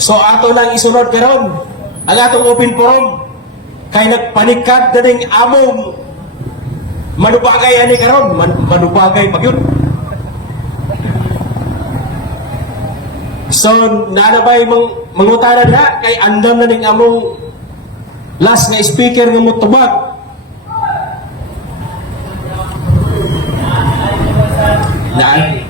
So ato nang isunod karon ang atong open forum kay nagpanikad na ning among manubagay ani karon manubagay pagyud. So nanabay mangutana na kay andam na ning among last nga speaker nga mutubag. Naan?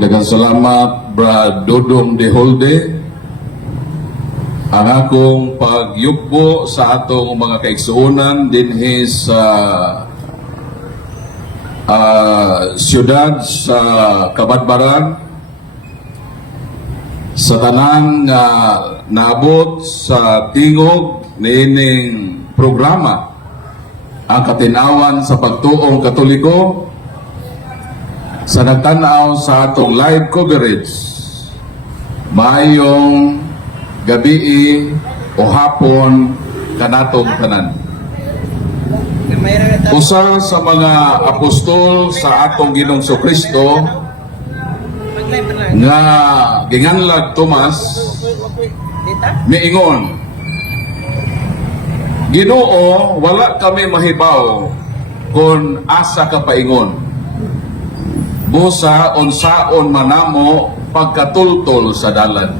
Daghang salamat, Brad Dodong de Holde. Ang akong pagyukbo sa atong mga kaigsuonan dinhi sa siyudad sa Kabadbaran, sa tanang naabot sa tingog niining programa ang katinawan sa pagtuong Katoliko, sa nagtanaw sa atong live coverage maayong gabi o hapon kanatong tanan. Usa sa mga apostol sa atong Ginoong Kristo nga ginganlag Tomas miingon, Ginoo, wala kami mahibaw kung asa ka paingon. Busa unsaon manamo pagkatultol sa dalan.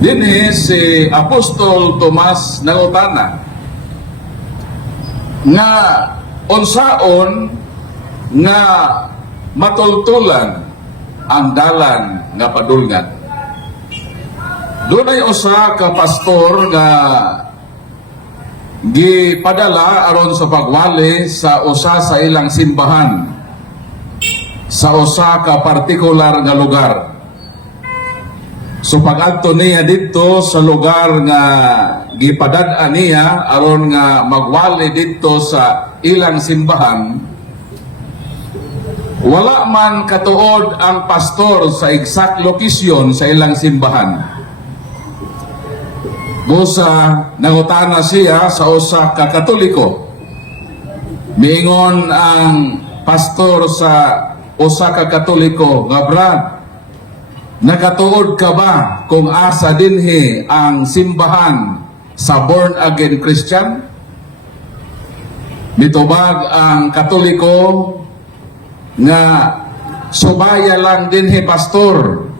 Dinhi si Apostol Tomas nangutana nga unsaon nga matultulan ang dalan nga padulngan. Dunay usa ka pastor nga gipadala aron sa pagwali sa usa sa ilang simbahan sa usa ka partikular nga lugar. So pag-adto niya dito sa lugar nga gipadad-an niya aron nga magwali dito sa ilang simbahan, wala man katuod ang pastor sa exact location sa ilang simbahan. Busa nangutana siya sa usa ka Katoliko. Miingon ang pastor sa usa ka Katoliko nga, Brad, nakatuod ka ba kung asa dinhi ang simbahan sa born again Christian? Mitubag ang Katoliko nga subaya lang dinhi, pastor.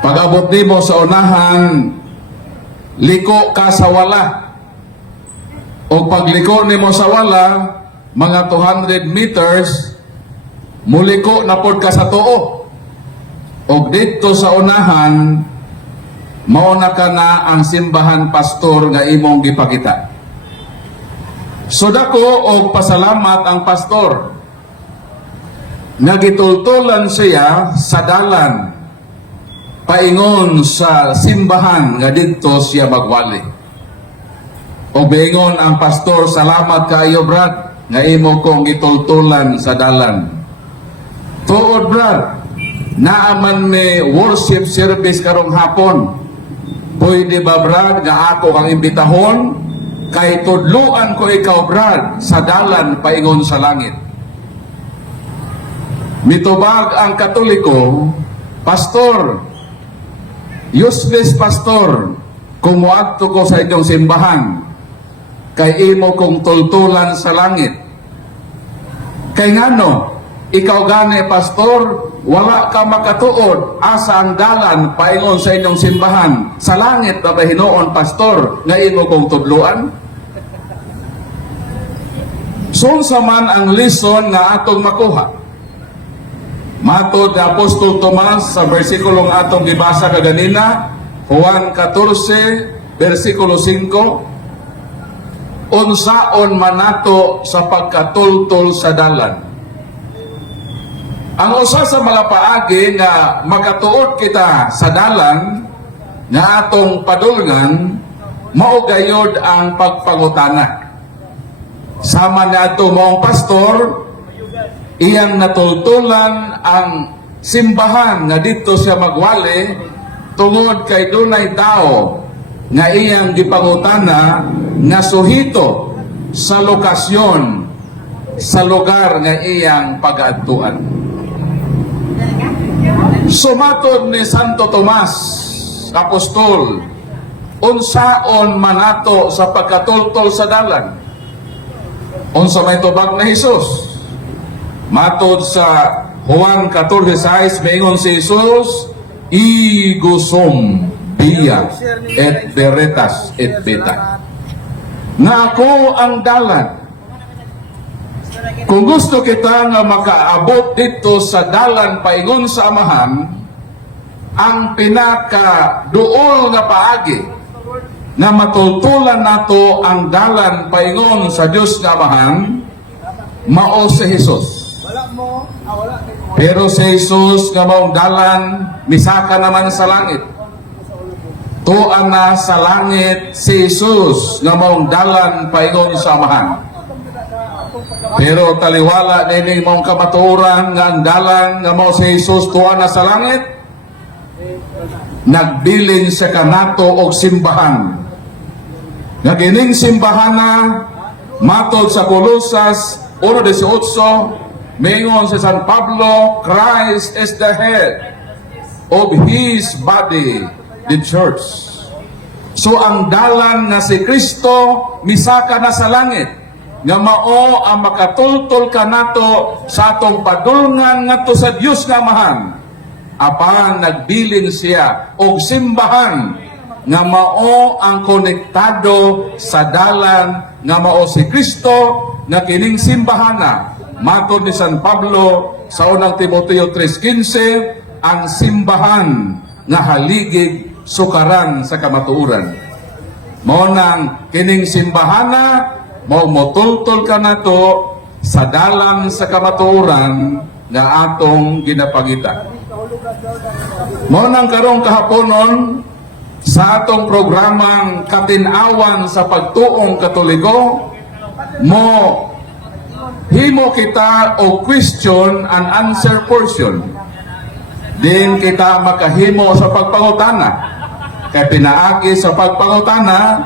Pag-abot nimo sa unahan, liko ka sa wala. O pagliko nimo sa wala, mga 200 meters, muliko na pod ka sa tuo. O dito sa unahan, mauna ka na ang simbahan, pastor, nga imong gipakita. So dako og pasalamat ang pastor nga gitultulan siya sa dalan paingon sa simbahan nga dito siya magwali. O bingon ang pastor, salamat kaayo, Brad, nga imo kong gitultulan sa dalan. Tuod, Brad, naaman may worship service karong hapon. Pwede ba, Brad, nga ako kang imbitahon kay tudluan ko ikaw, Brad, sa dalan paingon sa langit. Mitubag ang Katoliko, pastor, useless pastor, kung muadto ko sa inyong simbahan, kay imo kong tultulan sa langit. Kay ngano, ikaw gani, pastor, wala ka makatuod asa ang dalan paingon sa inyong simbahan. Sa langit na ba hinoon, pastor, nga imo kong tudluan? So sa man ang lesson nga atong makuha. Matod ni Apostol Tomas sa versikulong atong gibasa kaganina, Juan 14, versikulo 5, unsaon manato sa pagkatultol sa dalan. Ang usa sa mga paagi nga makatuod kita sa dalan nga atong padulngan, mao gayod ang pagpangutana. Sama na ato mong pastor, iyang natultulan ang simbahan nga dito siya magwali tungod kay dunay tao nga iyang gipangutana nga suhito sa lokasyon sa lugar nga iyang pag-adtuan. Sumatod ni Santo Tomas, Apostol, unsaon manato sa pagkatultol sa dalan. Unsa may tubag na Hesus. Matod sa Juan 14:6, maingon si Jesus, igusum via et veritas et vita. Na ako ang dalan. Kung gusto kita nga makaabot dito sa dalan paingon sa Amahan, ang pinaka duol nga paagi na matultulan nato ang dalan paingon sa Dios nga Amahan, mao si Jesus. Pero si Jesus nga maong dalan misaka naman sa langit. Tuan na sa langit si Jesus nga maong dalan paingon sa Amahan. Pero taliwala nini mong kamatuoran nga ang dalan nga mao si Jesus tuwa na sa langit, nagbilin sa kanato og simbahan. Nga gining simbahana matod sa Colosas 1:18, maingon sa San Pablo, Christ is the head of His body, the church. So ang dalan nga si Kristo misaka na sa langit, nga mao ang makatultol kanato sa atong padulngan ngadto sa Dios nga Amahan, apan nagbilin siya og simbahan nga mao ang konektado sa dalan nga mao si Kristo, nga kining simbahana matod ni San Pablo sa unang Timoteo 3:15, ang simbahan nga haligig sukaran sa kamatuoran. Mao nang kining simbahana mao motultol ka na to sa dalan sa kamatuoran nga atong ginapangita. Mao nang karong kahaponon sa atong programang Katinawan sa Pagtuong Katoliko, mo himo kita o question and answer portion. Din kita makahimo sa pagpangutana. Kay pinaagi sa pagpangutana,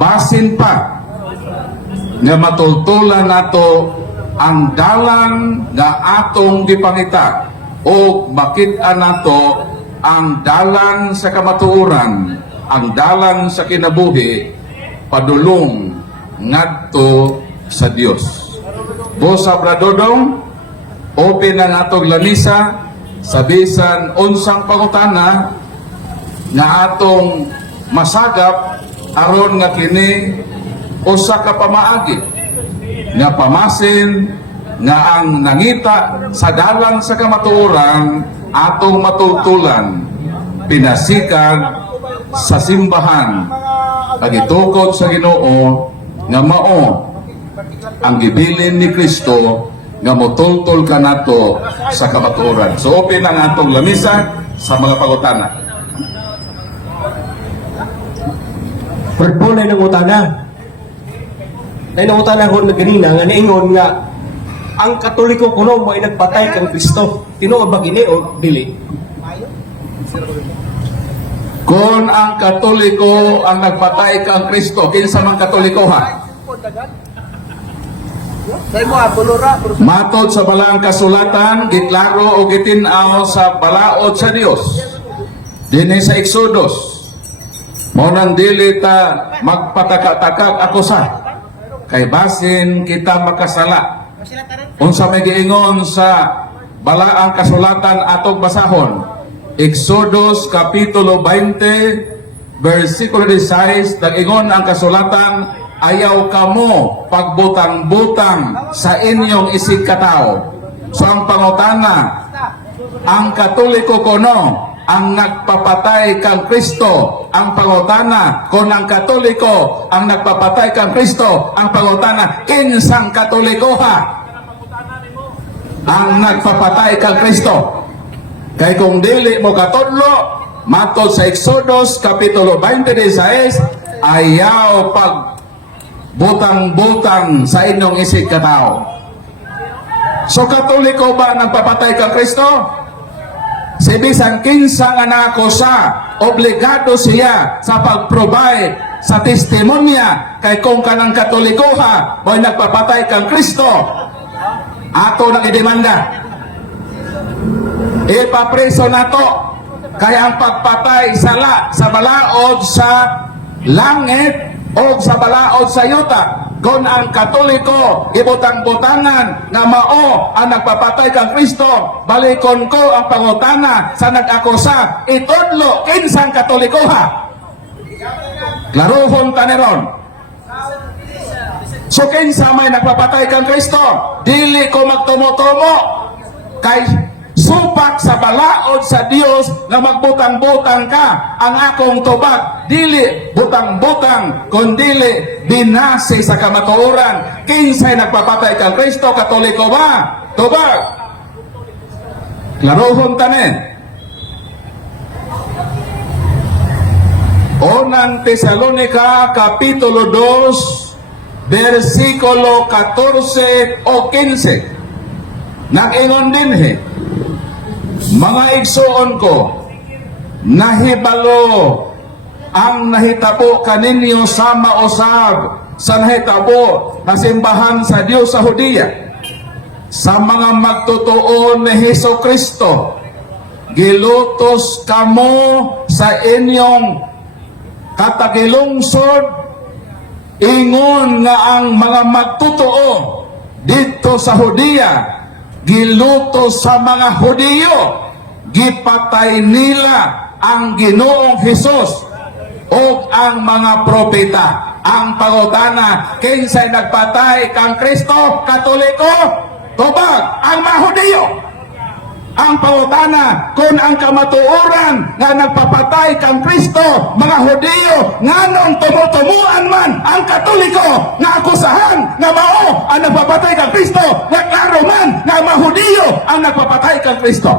basin pa nga matultulan nato ang dalan nga atong gipangita o makita nato ang dalan sa kamatuoran, ang dalan sa kinabuhi padulong ngadto sa Dios. Bosa Bradodong, open ang atong lamisa sa bisan unsang pangutana nga atong masagap aron nga kini usa ka pamaagi nga pamasin nga ang nangita sa dalan sa kamatuoran atong matultulan, pinasikag sa simbahan, pagitukod sa Ginoo nga mao ang gibilin ni Kristo nga motultol ka nato sa kamatuoran. So open ang atong lamisa sa mga pangutana. Pagpunay ng utana. Ay nangutana ko na ganina nga niingon nga ang Katoliko kuno mo ay nagpatay kang Kristo. Tinuod ba gini o dili? Kung ang Katoliko ang nagpatay kang Kristo, kinsa man Katoliko ha? Matod sa balaang kasulatan, giklaro o gitinaw sa balaod sa Dios. Dinhi sa Exodus, mo nang dili ta magpatakak-takak ako sa kay basin kita makasala. Unsa may giingon sa balaang kasulatan atong basahon, Exodus kapitulo 20 versikulo 16, nag-ingon ang kasulatan, ayaw kamo pagbutang-butang sa inyong isig katao. So ang pangutana, ang Katoliko kuno ang nagpapatay kang Kristo. Ang pangutana, kung ang Katoliko ang nagpapatay kang Kristo, ang pangutana, kinsang Katoliko ha? Ang nagpapatay kang Kristo. Kay kung dili mo katudlo, matod sa Exodus kapitulo 20:16, ayaw pag butang-butang sa inyong isig katao. So Katoliko ba nagpapatay kang Kristo? si bisan kinsa nga naakusa, obligado siya sa pag-provide sa testimonya kay kung kanang Katolikoha mo'y nagpapatay kang Kristo, ato nang idemanda. Ipapreso nato kaya ang pagpatay sa balaod sa langit o sa balaod sa yuta. Kung ang Katoliko ibutang-butangan nga mao ang nagpapatay kang Kristo, balikon ko ang pangutana sa nag-akusa, itudlo kinsang Katolikoha. Klaruhon taneron. So kinsa may nagpapatay kang Kristo, dili ko magtumo-tumo kay supak sa balaod sa Dios na magbutang-butang ka. Ang akong tubag dili butang-butang kundili binase sa kamatuoran. Kinsay nagpapatay kang Kristo, Katoliko ba? Tubag. Klarohon tanen. Unang Tesalonica Kapitulo 2 versikulo 14 o 15. Nag-ingon din mga igsuon ko, nahibalo ang nahitabo kaninyo sama usab sa nahitabo na simbahan sa Dios sa Hudiya, sa mga magtutuon ni Hesus Kristo. Gilutos kamo sa inyong katagilungsod, ingon nga ang mga magtutuo dito sa Hudiya gilutos sa mga Hudiyo, gipatay nila ang Ginoong Hesus o ang mga propeta. Ang pangutana, kinsay nagpatay kang Kristo, Katoliko? Tubag, ang mga Hudiyo. Ang pangutana, kung ang kamatuoran nga nagpapatay kang Kristo, mga Hudiyo, nganong tumutumuan man ang Katoliko nga akusahan nga mao ang nagpapatay kang Kristo, nga klaro man nga mga Hudiyo ang nagpapatay kang Kristo.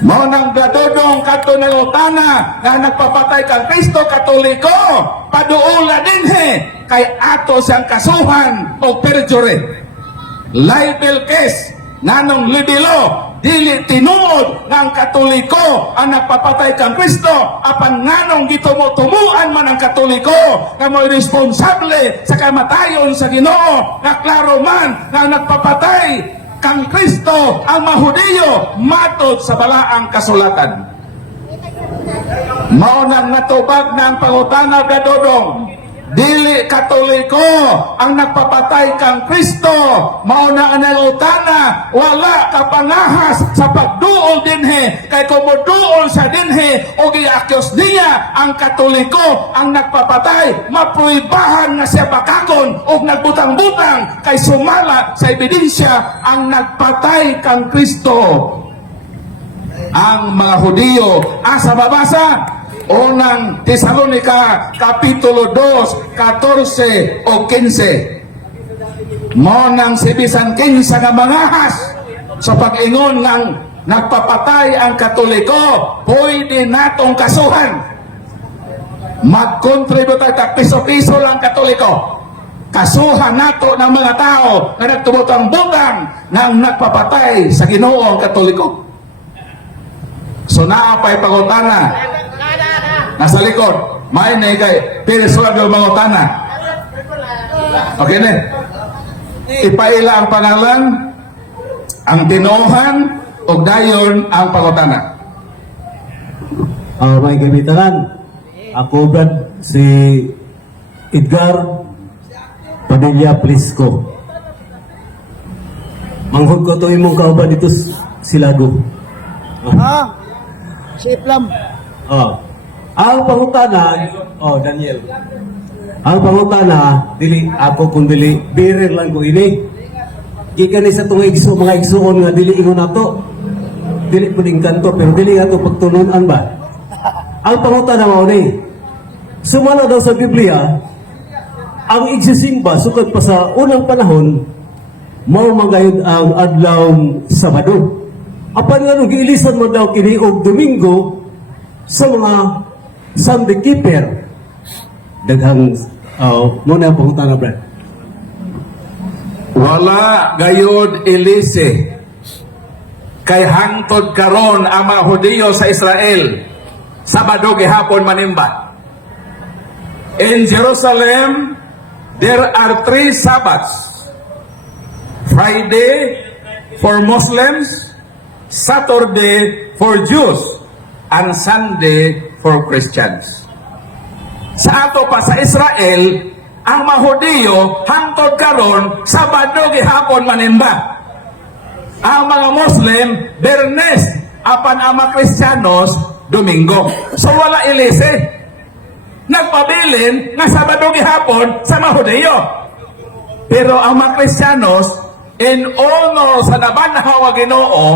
Mao nang gadodong kadto na utana nga nagpapatay kang Kristo, Katoliko, paduula dinhi kay ato siyang kasuhan o perjury, libel case. Nanong libelo, dili tinuod ng Katoliko ang nagpapatay kang Kristo, apan nganong gitumuan man ang Katoliko nga mo'y responsable sa kamatayon sa Ginoo, nga klaro man nga nagpapatay kang Kristo ang Mahudiyo matod sa balaang kasulatan. Mao nang natubag ng pangutana gadodong, dili Katoliko ang nagpapatay kang Kristo. Mao na ang nangutana, wala kapangahas sa pagduol dinhi, kay kumuduol sa dinhi o giakyos niya ang Katoliko ang nagpapatay, mapruibahan nga siya bakakon o nagbutang-butang kay sumala sa ebidensya ang nagpatay kang Kristo. Ang mga Hudiyo, asa babasa? Unang Tesalonica Kapitulo 2 14 o 15. Mo nang sibisan kinsa nga mangahas sa pag-ingon ng nagpapatay ang Katoliko, pwede natong kasuhan. Mag-contribute at piso-piso lang Katoliko, kasuhan nato ng mga tao na nagtubutang-butang ng nagpapatay sa Ginoong Katoliko. So naapay pangutana nasa likod, may na ikay piresulag yung mga utana. Okay na, ipaila ang pangalan, ang tinuhan o dayon ang pangutana. May gamitanan. Ako Brad, si Edgar Padilla Prisco. Manghod ko to imong kauban dito Silago. Si Islam. Ang pangutana, Daniel. Ang pangutana, dili ako kung dili birir lang ko ini. Gikan ni sa mga igsuon nga dili ingon nato. Dili puding kanto pero dili ato pagtununan ba. Ang pangutana mao ni. Sumala daw sa Biblia, ang igsisimba sukad pa sa unang panahon mao magayud ang adlaw Sabado. Apan nga giilisan mo daw kini og Domingo sa mga Sunday keeper. Daghang muna ang pangutana, Brad. Wala gayod ilise Kay hangtod karon ang mga Hudiyo sa Israel, Sabado gihapon manimba. In Jerusalem, there are 3 Sabbaths. Friday for Muslims, Saturday for Jews, and Sunday for Christians. Sa ato pa sa Israel, ang mga Hudiyo hangtod karon Sabado gihapon manimba. Ang mga Muslim, Bernes, apan ang mga Kristiyanos, Domingo. So wala ilise. Nagpabilin nga Sabado gihapon sa mga Hudiyo. Pero ang mga Kristiyanos, in honor sa nabanhaw nga Ginoo,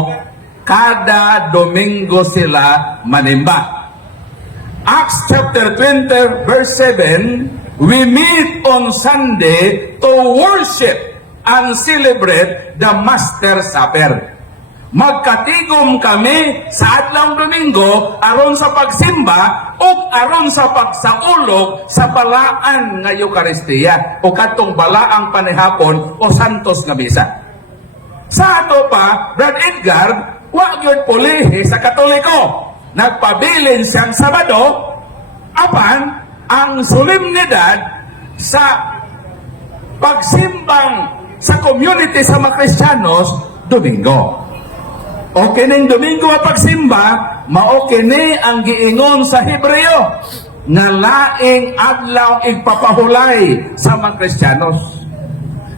kada Domingo sila manimba. Acts chapter 20 verse 7, we meet on Sunday to worship and celebrate the Master Supper. Magkatigom kami sa adlaw Domingo aron sa pagsimba ug aron sa pagsaulog sa balaan nga Eucharistia o kadtong balaang panihapon o santos nga misa. Sa ato pa, Brad Edgar, wa gyud pulihi sa Katoliko. Nagpabilin siyang Sabado apan ang solemnidad sa pagsimbang sa community sa mga Kristiyanos, Domingo. O kining Domingo nga pagsimba, mao kini ang giingon sa Hebreo nga laing adlaw igpapahulay sa mga Kristiyanos.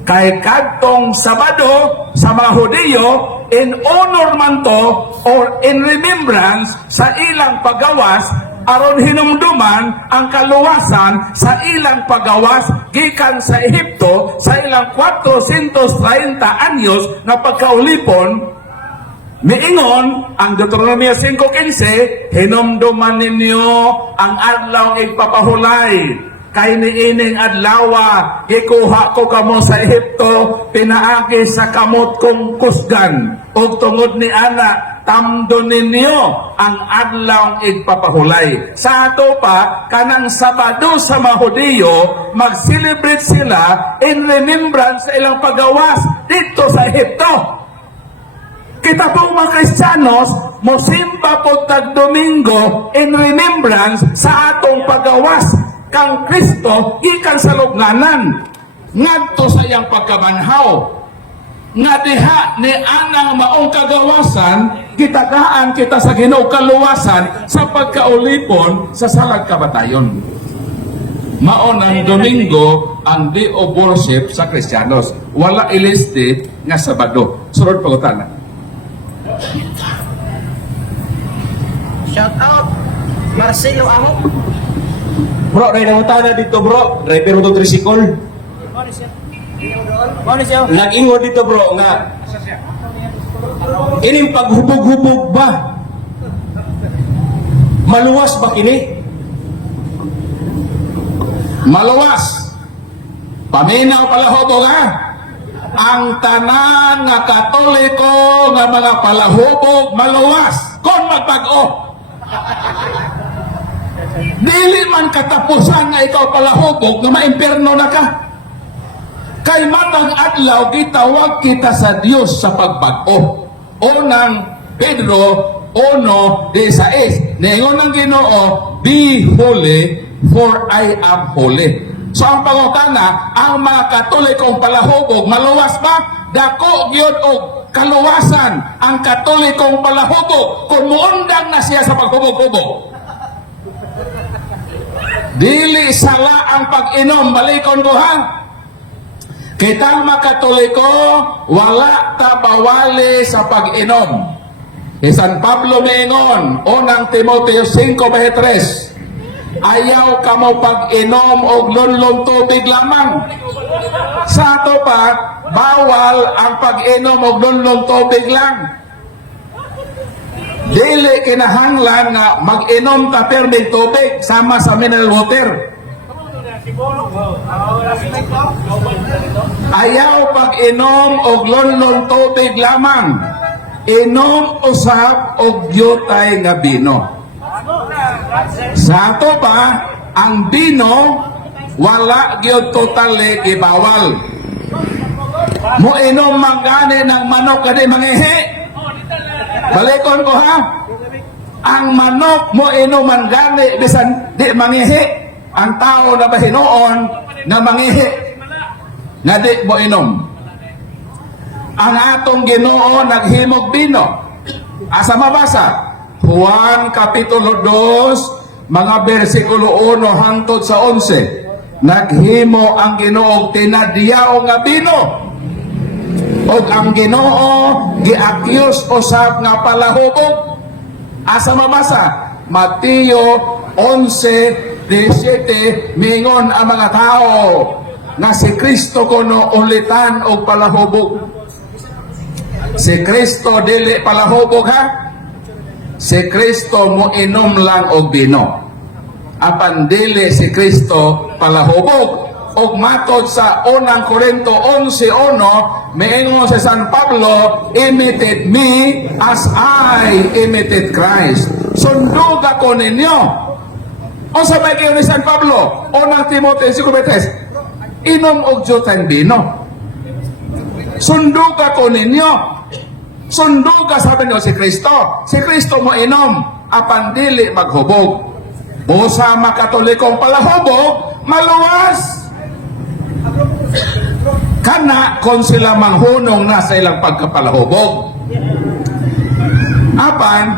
Kay kadtong Sabado sa mga Hudiyo, in honor man to or in remembrance sa ilang paggawas aron hinumduman ang kaluwasan sa ilang pagawas gikan sa Ehipto sa ilang 430 anyos na pagkaulipon. Miingon ang Deuteronomy 5:15, hinumduman ninyo ang adlaw igpapahulay. Kay niining adlawa, gikuha ko kamo sa Ehipto, pinaagi sa kamot kong kusgan. O tungod ni ana, tamdo ninyo ang adlaw igpapahulay. Sa ato pa, kanang Sabado sa mga Hudiyo, mag-celebrate sila in remembrance sa ilang pagawas dito sa Ehipto. Kita po mga Kristiyanos, mosimba po tag Domingo in remembrance sa atong pagawas kang Kristo ikan sa lubnganan ngadto sa iyang pagkabanhaw nga diha ni anang maong kagawasan kitagaan kita sa Ginoo kaluwasan sa pagkaulipon sa salag kabatayon. Mao ng Domingo ang day of worship sa Kristiyanos, wala iliste nga Sabado. Sunod pagutana. Shout out Marcelo Amo. Bro, ray nangutana dito bro, driver mo to tricycle. Ano siya? Nag-ingon dito bro nga ining paghubog-hubog ba? Maluwas ba kini? Maluwas. Paminaw palahubog ha. Ang tanan nga Katoliko nga mga palahubog maluwas. Kon magpag-o. Dili man katapusan nga ikaw palahubog nga maimperno na ka. Kay matang adlaw gitawag kita sa Dios sa pagbag-o. Unang Pedro 1:16. Ningon ng Ginoo, be holy for I am holy. So ang pangutana, ang mga Katolikong palahubog maluwas ba? Dako gyud og kaluwasan ang Katolikong palahubog kung muundang na siya sa paghubog-hubog. Dili sala ang pag-inom, balikon ko ha. Kitang mga Katoliko, wala ta bawali sa pag-inom. San Pablo maingon, unang Timoteo 5:3, ayaw ka mo pag-inom og lunlong tubig lamang. Sa ato pa, bawal ang pag-inom og lunlong tubig lang. Dili kinahanglan nga mag-inom ta perming tubig sama sa mineral water. Ayaw pag-inom og lunlong tubig lamang. Inom usab og yutay nga bino. Sa ato pa, ang bino wala gyud totally ibawal. Moinom man gani ng manok kadi mangihi. Balikon ko ha. Ang manok mo inuman gani bisan di mangihi. Ang tao na bahinoon na mangihi nga di mo inom. Ang atong Ginoo naghimog bino. Asa mabasa? Juan Kapitulo 2, mga bersikulo 1 hangtod sa 11. Naghimo ang Ginoo tinadyaw nga bino. Og ang Ginoo gi-accuse usab nga palahubog. Asa mabasa? Mateo 11:17 mingon ang mga tao nga si Kristo kuno ulitan og palahubog. Si Kristo dili palahubog ha. Si Kristo mo inom lang og bino. Apan dili si Kristo palahubog. Og matod sa 1 Korinto 11:1, miingon si San Pablo, imitate me as I imitate Christ. Sundog ako ninyo. O sa may kayo ni San Pablo, 1 Timoteo 5:3, inom og jutang bino. Sundog ako ninyo. Sundog ka sabi niyo si Kristo. Si Kristo mo inom, apan dili maghubog. Busa makatolikong palahubog, maluwas. Kana kung sila manghunong na sa ilang pagkapalahubog. Apan,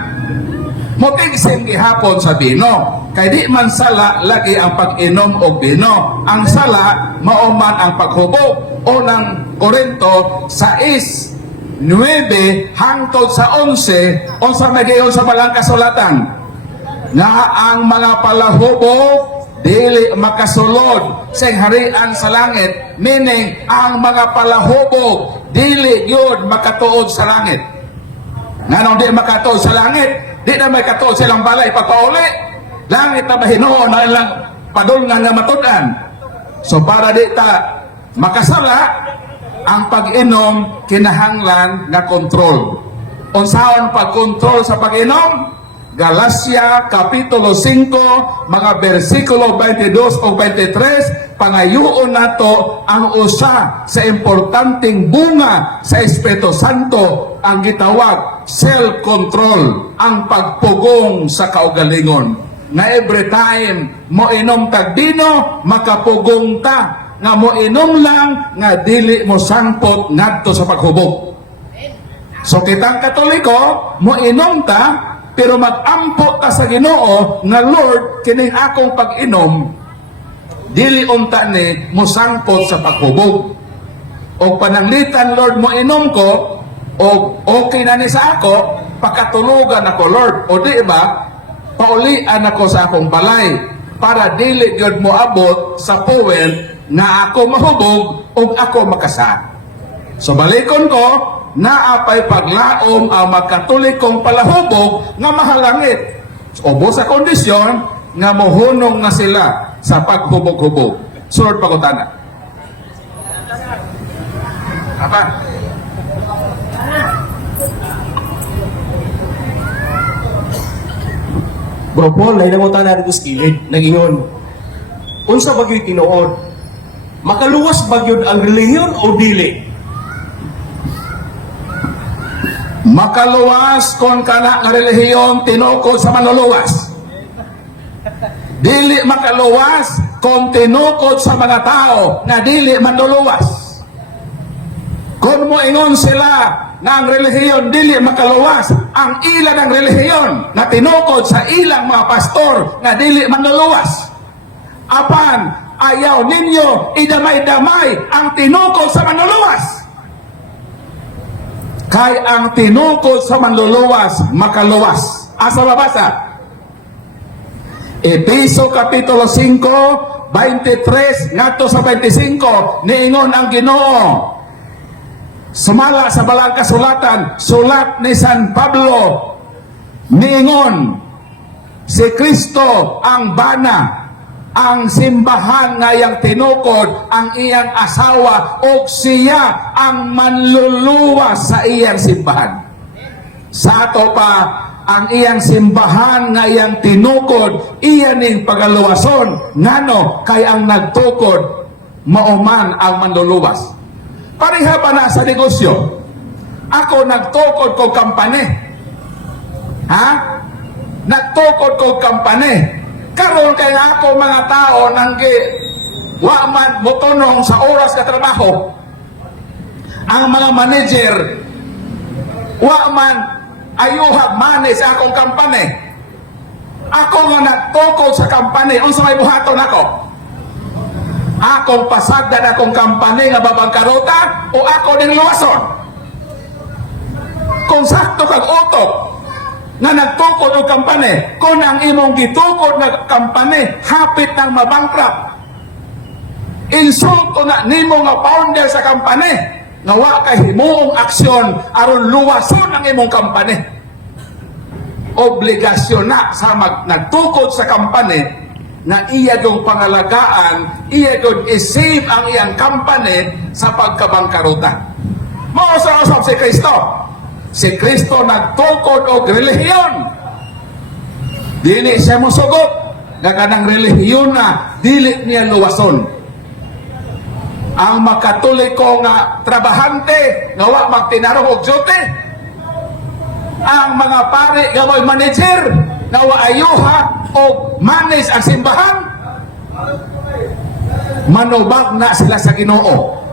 mutigsin gihapon sa bino. Kay di man sala lagi ang pag-inom og bino. Ang sala, mauman ang paghubog. Unang Korinto 6:9 hangtod sa 11, unsa magayon sa balang kasulatan nga ang mga palahubog dili makasulod sa harian sa langit, meaning ang mga palahubog dili yun makatuod sa langit. Nganong di makatuod sa langit, di na may katuod silang balay papauli. Langit na mahinoon na ilang padulngan nga matudan. So para di ta makasala, ang pag-inom kinahanglan nga kontrol. Unsaon pag-kontrol sa pag-inom? Galacia Kapitulo 5, mga bersikulo 22 o 23, pangayuon nato ang usa sa importanteng bunga sa Espiritu Santo, ang gitawag self-control, ang pagpugong sa kaugalingon. Na every time mo inom tag bino, makapugong ta. Nga mo inom lang, nga dili mo sangpot ngadto sa paghubog. So kitang Katoliko, mo inom ta, pero mag-ampo ta sa Ginoo nga Lord, kining akong pag-inom dili unta ni musangpot sa paghubog. O pananglitan Lord mo inom ko, o okay na ni sa ako, pakatulugan ako Lord. O di ba, paulian ako sa akong balay para dili gyud mo abot sa point na ako mahubog o ako makasa. So balikon ko, naapay paglaom ang magkatolikong palahubog nga mahalangit. Obo sa kondisyon nga mohunong na sila sa paghubog-hubog. Sunod pagutana. Apa? Bro Paul, nainamutan natin sa kilid, nagingon. Unsa bagyo'y tinuod? Makaluwas bagyod ang relihiyon o dili? Makaluwas kon kana nga relihiyon tinukod sa manluluwas. Dili makaluwas kung tinukod sa mga tao na dili manluluwas. Kung mo ingon sila na ang relihiyon dili makaluwas, ang ilan ng relihiyon na tinukod sa ilang mga pastor na dili manluluwas. Apan, ayaw ninyo idamay-damay ang tinukod sa manluluwas. Kay ang tinukod sa manluluwas, makaluwas. Asa mabasa? Efeso Kapitulo 5, 23 ngadto sa 25, niingon ang Ginoo. Sumala sa balang kasulatan, sulat ni San Pablo, niingon, si Kristo ang bana, ang simbahan nga iyang tinukod, ang iyang asawa, o siya ang manluluwas sa iyang simbahan. Sa ato pa, ang iyang simbahan nga iyang tinukod, iyaning pagaluwason, ngano kay ang nagtukod, mauman ang manluluwas. Pareha pa na sa negosyo. Ako nagtukod ko kampane, Ha? Nagtukod ko kampane. Karon kay nga ako mga tao nang wa man motunong sa oras ka trabaho. Ang mga manager wa man ayuha manage sa akong kampane. Ako nga nagtukod sa kampane, unsa may buhaton ako? Akong pasagdan akong kampane nga babangkarota o ako ning luwason? Kung sakto kag utok nga nagtukod og kampane, kung ang imong gitukod nga kampane hapit nang mabankrupt, insulto na nimo nga founder sa kampane nga wa kay himuong aksyon aron luwason ang imong kampane. Obligasyon na sa nagtukod sa kampane na iya yung pangalagaan, iya yung isave ang iyang kampane sa pagkabangkaruta. Mao sa usap si Kristo. Si Kristo nagtukod og relihiyon. Dili siya mosugot nga kanang relihiyon na dili niya luwason. Ang makatoliko nga trabahante nga wa magtinarong og duty, ang mga pare nga may manager nga wa ayuha o manage ang simbahan, manubag na sila sa Ginoo.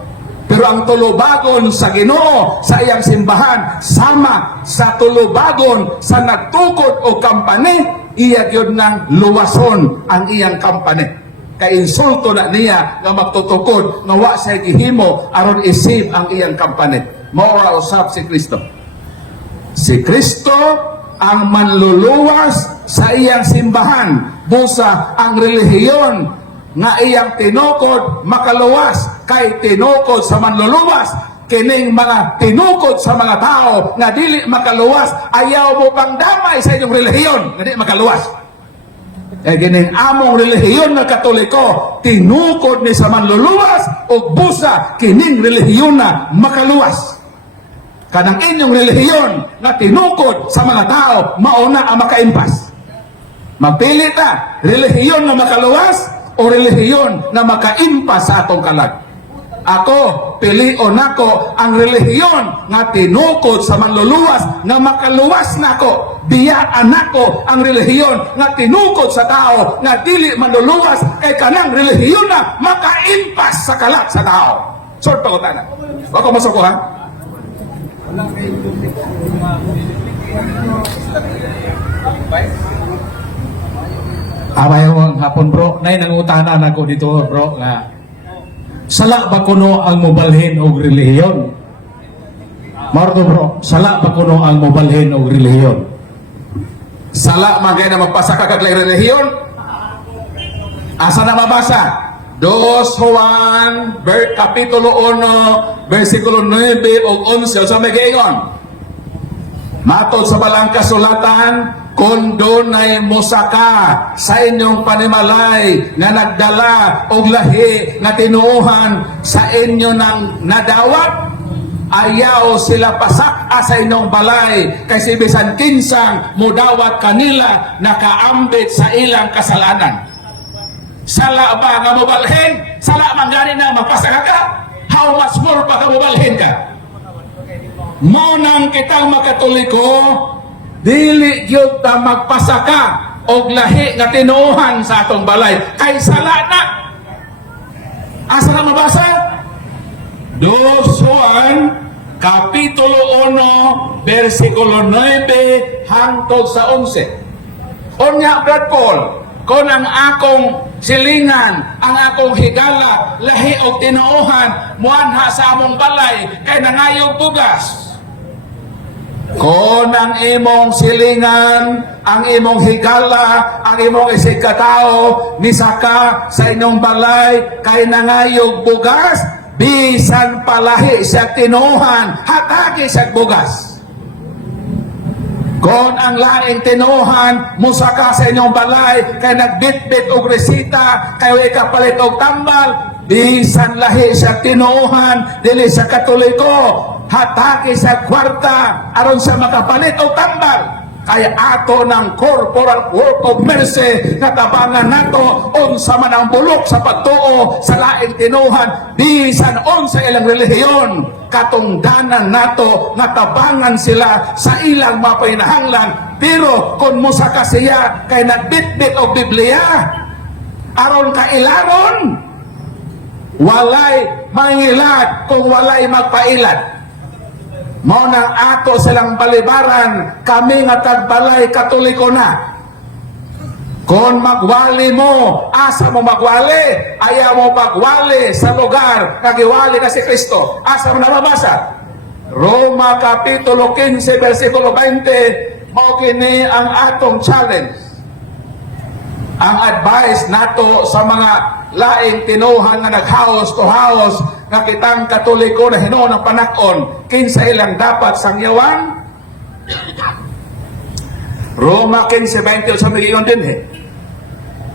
Pero ang tulubagon sa Ginoo sa iyang simbahan sama sa tulubagon sa nagtukod o kampane, iya gyud nang luwason ang iyang kampane. Kay insulto na niya nga magtutukod nga wa siya gihimo aron isave ang iyang kampane. Mao ra usab si Kristo. Si Kristo ang manluluwas sa iyang simbahan, busa ang relihiyon nga iyang tinukod makaluwas, kay tinukod sa manluluwas. Kining mga tinukod sa mga tao nga dili makaluwas, ayaw mo pang damay sa inyong relihiyon nga dili makaluwas. Kining among relihiyon nga Katoliko, tinukod ni sa manluluwas o busa kining relihiyon na makaluwas. Kanang inyong relihiyon na tinukod sa mga tao, mauna ang makaimpas. Magpili ta, relihiyon na makaluwas o relihiyon na makaimpas sa atong kalag. Ako, pilion nako ang relihiyon nga tinukod sa manluluwas na makaluwas nako. Biyaan nako ang relihiyon nga tinukod sa tao nga dili manluluwas, kay kanang relihiyon na makaimpas sa kalag sa tao. Sort pa ko tanan. Wako masoko ha? Amayong hapon bro, nay nangutanan ako dito bro nga sala ba kuno ang mobalhin og relihiyon? Marto bro, sala ba kuno ang mobalhin og relihiyon? Sala magay na magpasa ka kag relihiyon? Asa na mabasa? 2 Juan kapitulo 1 versikulo 9 ug 11 sa may giingon. Matod sa balang kasulatan, kung dunay mosaka sa inyong panimalay nga nagdala og lahi nga tinuohan sa inyo nang nadawat, ayaw sila pasaka sa inyong balay, kasi bisan kinsang mudawat kanila nakaambit sa ilang kasalanan. Sala ba nga mobalhin? Sala man gani na magpasaka ka? How much more pa ka mobalhin ka? Monang kitang makatoliko, dili gyud ta magpasaka og lahi nga tinuohan sa atong balay, kay sala na. Asa na mabasa? 2 Juan kapitulo 1 versikulo 9 hangtod sa 11. Unya Brad Paul, kung ang akong silingan, ang akong higala, lahi og tinuohan, muanha sa among balay, kay nangayog bugas. Kung ang imong silingan, ang imong higala, ang imong isikatao, nisaka sa inyong balay, kay nangayog bugas, bisan palahi sa tinuohan, hatagi sa bugas. Kung ang laing tinuohan, musaka sa inyong balay, kay nagbitbit og resita, kay way kapalit og tambal, bisan lahi sa tinuohan, dili sa Katoliko, hatake sa kwarta aron sa makapalit og tambal. kaya ato ng corporal work of mercy nga tabangan nato unsa man ang bulok sa pagtuo sa laing tinuhan bisan unsa ilang relihiyon katungdanan nato nga tabangan sila sa ilang mapainahanglan. Pero kung musaka siya kay nagbitbit og Biblia aron kailaron, walay mangilad kung walay magpailad. Mao nang ato silang balibaran, kami nga tagbalay Katoliko na. Kung magwali mo, asa mo magwali? Ayaw mo magwali sa lugar nga giwali na si Kristo. Asa mo nababasa? Roma Kapitulo 15, versikulo 20, mao kini ang atong challenge. Ang advice nato sa mga laing tinuhan nga nag-house to house nga kitang Katoliko na hinuon ng panakon, kinsa ilang dapat sangyawan? Roma 15:20 sa miliyon din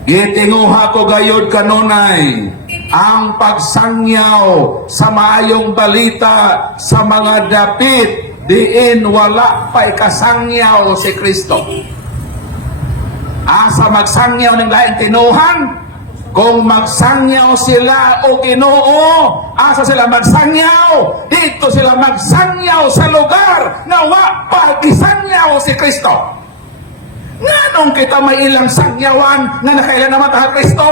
Gitinguha ko gayod kanunay ang pagsangyaw sa maayong balita sa mga dapit diin wala pa'y kasangyaw si Kristo. Asa magsangyaw ng laing tinuhan? Kung magsangyaw sila o Ginoo, asa sila magsangyaw? Dito sila magsangyaw sa lugar na wa pa gisangyaw si Kristo. Nganong kita may ilang sangyawan nga nakailan naman taha Kristo?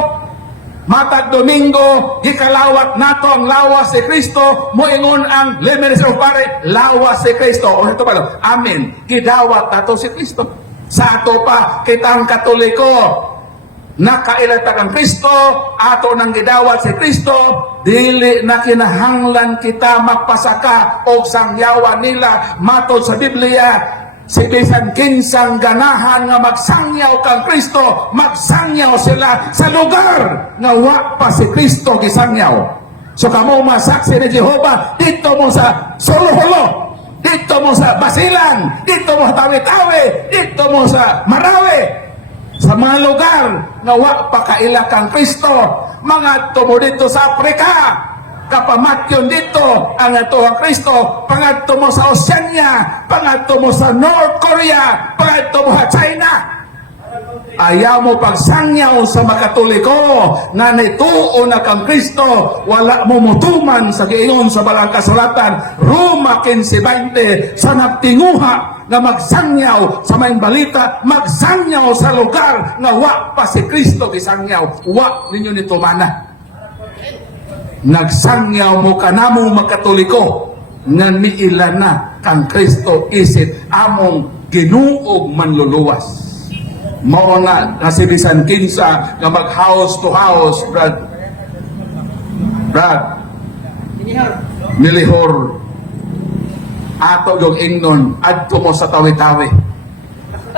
Matag Domingo, gikalawat nato ang lawas si Kristo, moingon ang Limenes of Pare, lawas si Kristo. O ito pa, amin, gidawat nato si Kristo. Sa ato pa, kitang Katoliko, nakailatag ang Kristo, ato nang gidawat si Kristo, dili na kinahanglan kita magpasaka o sangyawan nila. Matod sa Biblia, si bisan kinsang ganahan nga magsangyaw kang Kristo, magsangyaw sila sa lugar nga wa pa si Kristo gisangyaw. So kamo masaksi ni Jehova, dito mo sa Solo-Holo, dito mo sa Basilan, dito mo sa Tawi-Tawi, dito mo sa Marawi, sa mga lugar nga wa pa kaila kang Kristo. Mga tumo dito sa Afrika, kapamatyon dito ang ato ang Kristo. Pangadto mo sa Oceania, pangadto mo sa North Korea, pangadto mo sa China. Ayaw mo pagsangyaw sa makatoliko nga nituo na kang Kristo, wala mo mutuman sa giingon sa balang kasulatan Roma 15:20 sa nagtinguha nga magsangyaw sa maing balita, magsangyaw sa lugar nga wa pa si Kristo gisangyaw. Wa ninyo nitumana. Nagsangyaw mo kanamo makatoliko nga miilan na kang Kristo isip among ginuog manluluwas. Mao nga si bisan kinsa nga mag house to house, Brad Milihor, ato yung ingnon, adto mo sa Tawi-Tawi,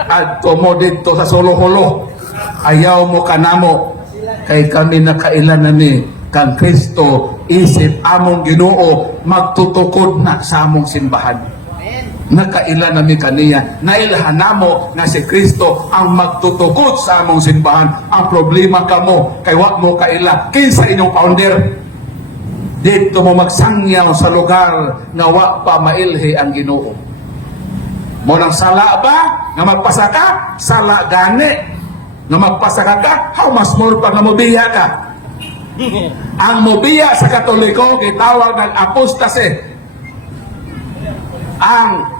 adto mo dito sa Solo-Holo, ayaw mo kanamo, kay kami nakailan na ni kang Kristo isip among Ginoo, magtutukod na sa among simbahan. Nakailan nami kaniya, nailhan namo na si Kristo ang magtutukod sa among simbahan. Ang problema kamo, kay wa mo kaila, kinsa inyong founder? Dito mo magsangyaw sa lugar na wa pa mailhi ang Ginoo. Mo nang sala ba nga magpasaka? Sala gani nga magpasaka ka, how much more pa nga mobiya ka? Ang mobiya sa Katoliko gitawag ng apostasy. Ang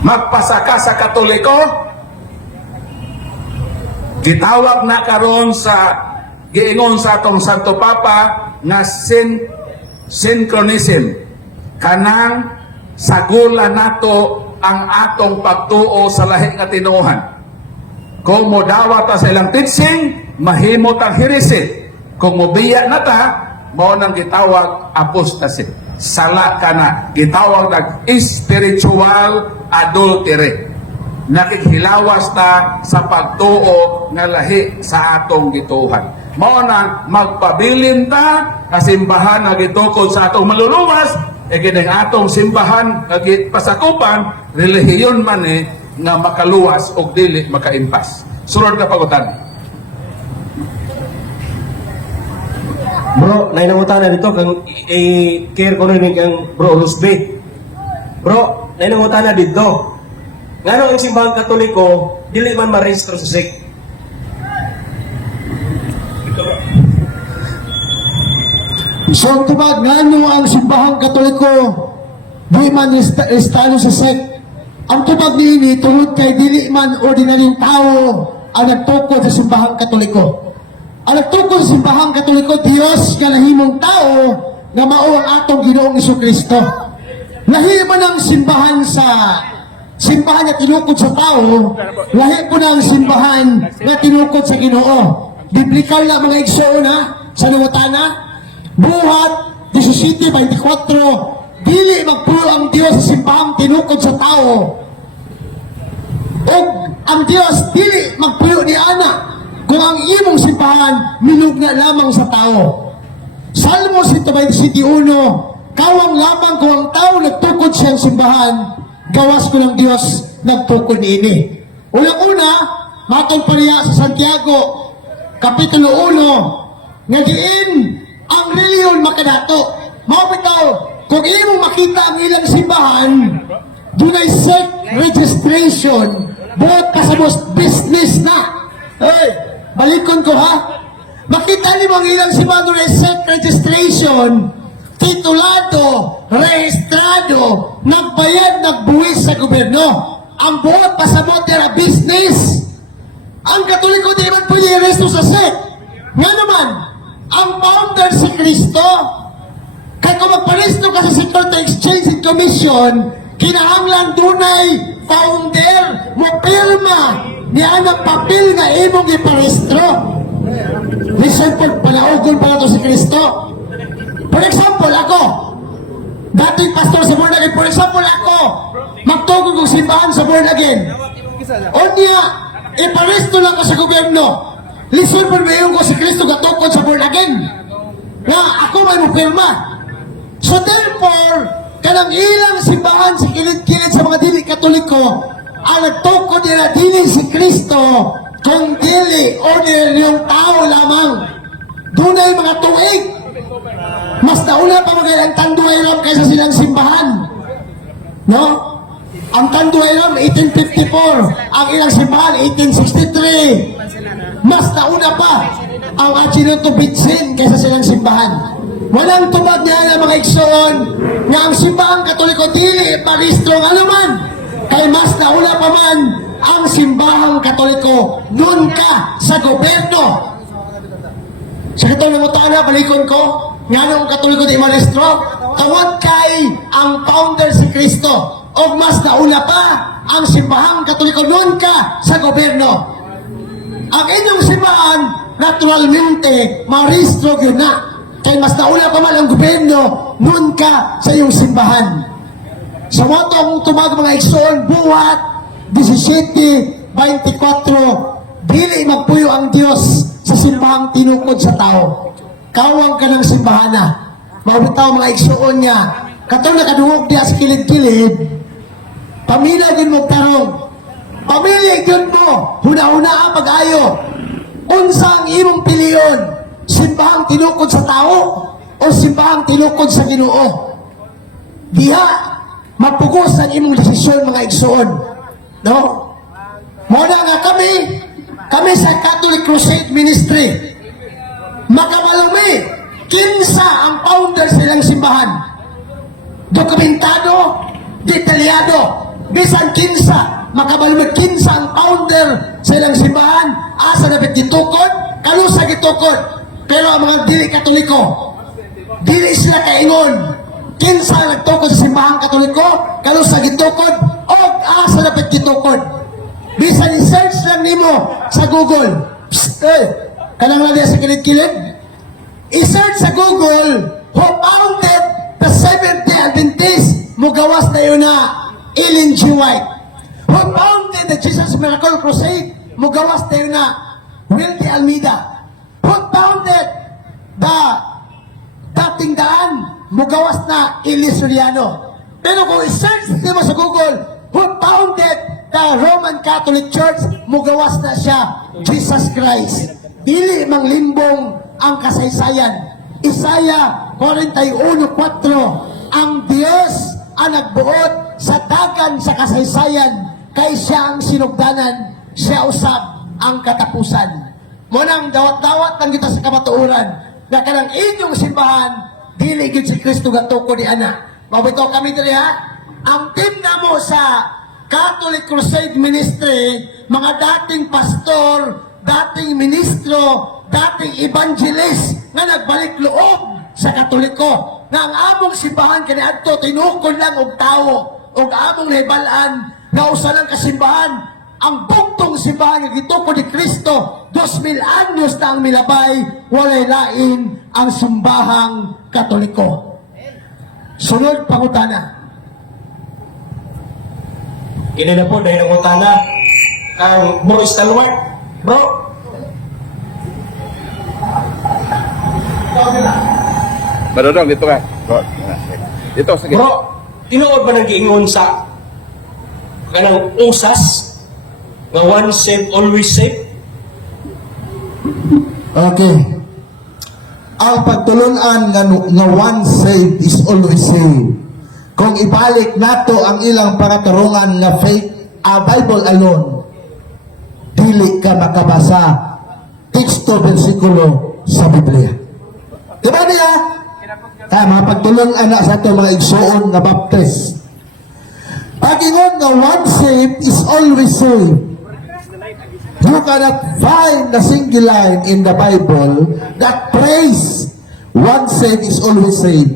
magpasaka sa Katoliko gitawag na karon sa giingon sa atong Santo Papa nga synchronism, kanang sagula nato ang atong pagtuo sa lahi nga tinuohan. Kung modawat ta sa ilang teaching, mahimot ang heresy. Kung mobiya na ta, mao nang gitawag apostasy. Sala ka na, gitawag ng spiritual adultery. Nakikhilawas ta sa pagtuo nga lahi sa atong gituhan. Mao nang magpabilin ta sa simbahan nga gitukod sa atong maluluwas, kining atong simbahan nga pasakupan, relihiyon man nga makaluwas og dili makaimpas. Sunod ka pagutan. Bro, nainangutan na dito kang i-care ko na kang Bro Rusbe. Bro, na inungutan na dito. Ngano ang simbahang Katoliko, dili man marehistro sa SEC. So, tubag, ngano ang simbahang Katoliko, di man estado sa SEC. Ang tubag niini, tungod kay dili man ordinaryong tao ang nagtukod sa simbahang Katoliko. Ang nagtukod sa simbahang Katoliko, Diyos nga nahimong tao nga mao ang atong Ginoong Jesucristo. Lahi man ang simbahan na tinukod sa tao, lahi po na ang simbahan na tinukod sa Ginoo. Biblikal na mga igsoon ha, sa Nuwatana, Buhat 17:24, dili magpulo ang Dios sa simbahang tinukod sa tao. O ang Dios dili magpulo ni ana kung ang imong simbahan minugna lamang sa tao. Salmo 121, kawang lamang kung ang tao nagtukod siyang simbahan, gawas ko ng Diyos nagtukod ini. Unang-una, matong pariya sa Santiago, Kapitulo 1, nga diin ang reliyon makadato. Mabitaw, kung imo makita ang ilang simbahan, dunay SEC registration, buot kasabos business na. Hey, balikon ko ha. Makita niyo ang ilang simbahan dunay SEC registration, titulado, rehistrado, nagbayad, nagbuwis sa gobyerno. Ang buot pasabot nila business. Ang Katoliko di man pwede i-resto sa SEC. Nga naman, ang founder si Kristo, kaya kung magparesto ka sa Security Exchange and Commission, kinahanglan dunay founder mo pirma niya ang papel nga imong iparestro. Listen po, palaugon pala to si Kristo. For example, ako, dating pastor sa born again, for example, ako, magtugod kong simbahan sa born again. O niya, iparesto lang ko sa gobyerno. Listen po, mayon ko si Kristo gatukod sa born again. Nga, ako may mupirma. So therefore, kanang ilang simbahan sa kilid-kilid sa mga dili Katoliko, ang nagtukod nila dili si Kristo, kung dili ordinaryong tao lamang. Dunay mga tuig. Mas nauna pa mga ang Tanduayram kaysa silang simbahan. No? Ang Tanduayram 1854, ang ilang simbahan 1863. Mas nauna pa ang Achinoto Bitsin kaysa silang simbahan. Walang tubag niya ng mga igsoon nga ang simbahang Katoliko dili paristro nga naman. Kay mas nauna pa man ang simbahang Katoliko nun ka sa gobyerno. Sa katulong utana, balikon ko, nga nung Katoliko di maristro, tawag kay ang founder si Kristo. O mas nauna pa ang simbahang Katoliko nun ka sa gobyerno. Ang inyong simbahan, naturalmente, maristro yun na. Kaya mas nauna pa man ang gobyerno, nun ka sa iyong simbahan. Sa motong tumag mga igsoon, Buhat 17:24, dili magpuyo ang Diyos sa simbahang tinukod sa tao. Kawang ka ng simbahan na. Maubitaw mga igsoon niya, katong nakadungog diya sa kilid-kilid, pamilya din mo tarong. Pamilya din mo, huna-huna ang pag-ayo. Unsang imong piliyon, simbahang tinukod sa tao o simbahang tinukod sa Ginoo. Diha, mapugos ang imong desisyon mga igsoon. No? Muna nga kami sa Catholic Crusade Ministry, makamalumi, kinsa ang founder silang simbahan. Dokumentado, detalyado, bisan kinsa, makamalumi, kinsa ang founder silang simbahan, asa na gitukod, kalusa gitukod. Pero ang mga dili Katoliko, dili sila kaingon, kinsa nagtukod sa simbahang Katoliko, kalusa gitukod, o asa na gitukod. Bisan i-search lang nimo sa Google. Kanang lang sa kilid-kilid. I-search sa Google, who founded the Seventh-day Adventist, mugawas na yun na Ellen G. White. Who founded the Jesus Miracle Crusade, mugawas na yun na Wilkie Almeida. Who founded the Dating Daan, mugawas na Ilis Soriano. Pero kung i-search nimo sa Google, who founded the Roman Catholic Church, mugawas na siya, Jesus Christ. Dili manglimbong ang kasaysayan. Isaiah 41:4, ang Diyos ang nagbuot sa dagan sa kasaysayan, kay siya ang sinugdanan, siya usab ang katapusan. Munang dawat-dawat lang kita sa kamatuoran, na kanang inyong simbahan, dili gid si Kristo gatuko ni ana. Mabito kami diri ha. Ang team namo sa Catholic Crusade Ministry, mga dating pastor, dating ministro, dating evangelist nga nagbalik loob sa Katoliko, nga ang among simbahan kaniadto tinukod lang og tawo, og among nahibalaan nga usa lang kasimbahan, ang bugtong simbahan nga gitukod ni Kristo, 2000 anyos na ang milabay, walay lain ang simbahang Katoliko. Sunod pangutana. Kini na po dahil ang utana kang Boris Talwart. Bro, Madodong, dito ka. Dito, sige. bro, tinuod ba nang giingon sa kanang usas nga one safe, always safe? Okay. Ang pagtulunan nga one saved is always saved. Kung ibalik nato ang ilang pangatarungan nga faith, Bible alone, dili ka makabasa teksto bersikulo sa Biblia. Diba niya? Kaya mga pagtulunan na sa ito mga igsoon nga baptist. Pag-ingon nga one saved is always saved. You cannot find a single line in the Bible that prays one saved is always saved,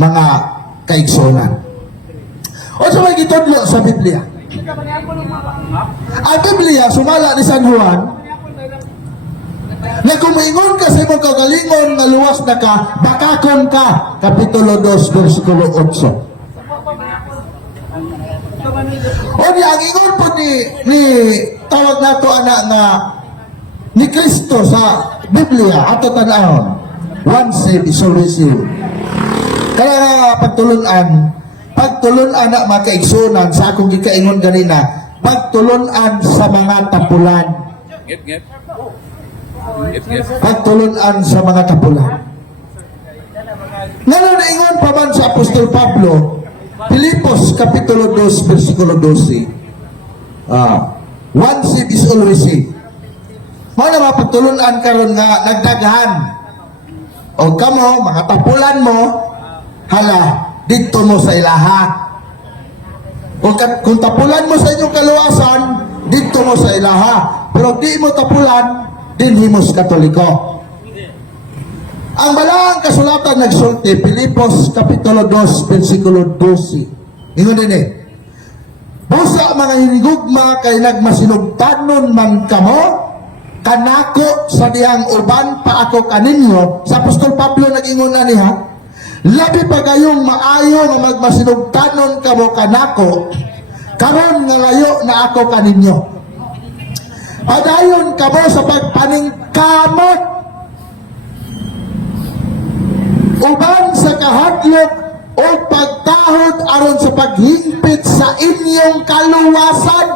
mga kaigsonan. O sa may gitudlo sa Biblia. Ang Biblia, sumala ni San Juan, na kumingon ka sa imong kagalingon nga luwas na ka, bakakon ka, Kapitulo 2, versikulo 8. O niya, ang ingon po ni tawag na to anak nga ni Kristo sa Biblia, ato tanahon, one saved is always saved. Kaya pagtulunan na mga kaigsunan sa akong gikaingon ganina, pagtulunan sa mga tapulan. Pagtulunan sa mga tapulan. Nga na ingon pa man sa Apostol Pablo, Filipos Kapitulo 2, versikulo 12. One saved is always saved. Mga mapagtulunan karon nga nagdaghan. O kamo, mga tapulan mo, hala, dito mo sa ilaha. Kung tapulan mo sa inyong kaluwasan, dito mo sa ilaha. Pero di mo tapulan, dinhimos Katoliko. Ang balaang kasulatan nagsulti, Filipos Kapitulo 2, versikulo 12. Ingon din busa mga hinigugma kay nagmasinugtanon man kamo, kanako sa diyang uban pa ako kaninyo. Sa Apostol Pablo nag-ingon na niya, labi pa kayong maayo nga magmasinugtanon kamo kanako, karon nga layo na ako kaninyo. Padayon kamo sa pagpaningkamot uban sa kahadlok o pagtahod aron sa paghingpit sa inyong kaluwasan.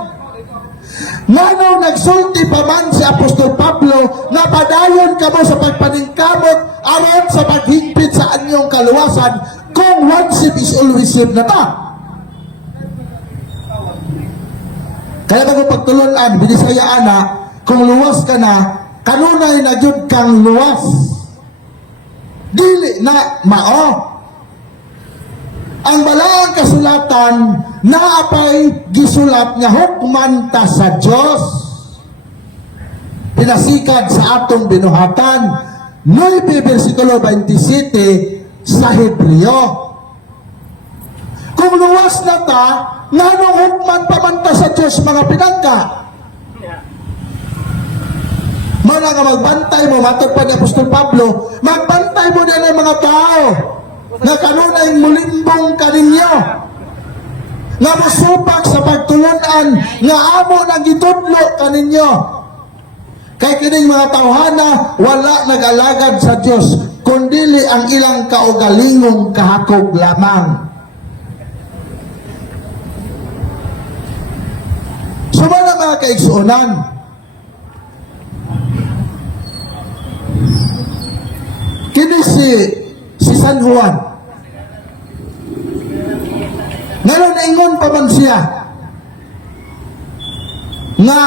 Ngano nagsulti pa man si Apostol Pablo na padayon kamo sa pagpaningkamot aron sa paghingpit sa inyong kaluwasan kung one saved is always saved na ta. Kaya bago pagtulunan, binisaya ana, kung luwas ka na, kanunay na jud kang luwas. Dili na mao. Ang balaang kasulatan naapay gisulat nga hukman ta sa Dios. Pinasikad sa atong binuhatan 9 versikulo 27 sa Hebreo. Kung luwas na ta, nganong hukman pa man ta sa Dios mga pinangka? Mga nga magbantay mo, matag pa ni Apostol Pablo, magbantay mo din ang mga tao na kanunay mulimbong kaninyo, nga musupak sa pagtulunan, nga amo nang gitudlo kaninyo. Kay kining mga tawhana, wala nag-alagad sa Dios, kundili ang ilang kaugalingong kahakog lamang. Sumana mga kaigsuonan, kini si San Juan Ngayon ingon pa man siya nga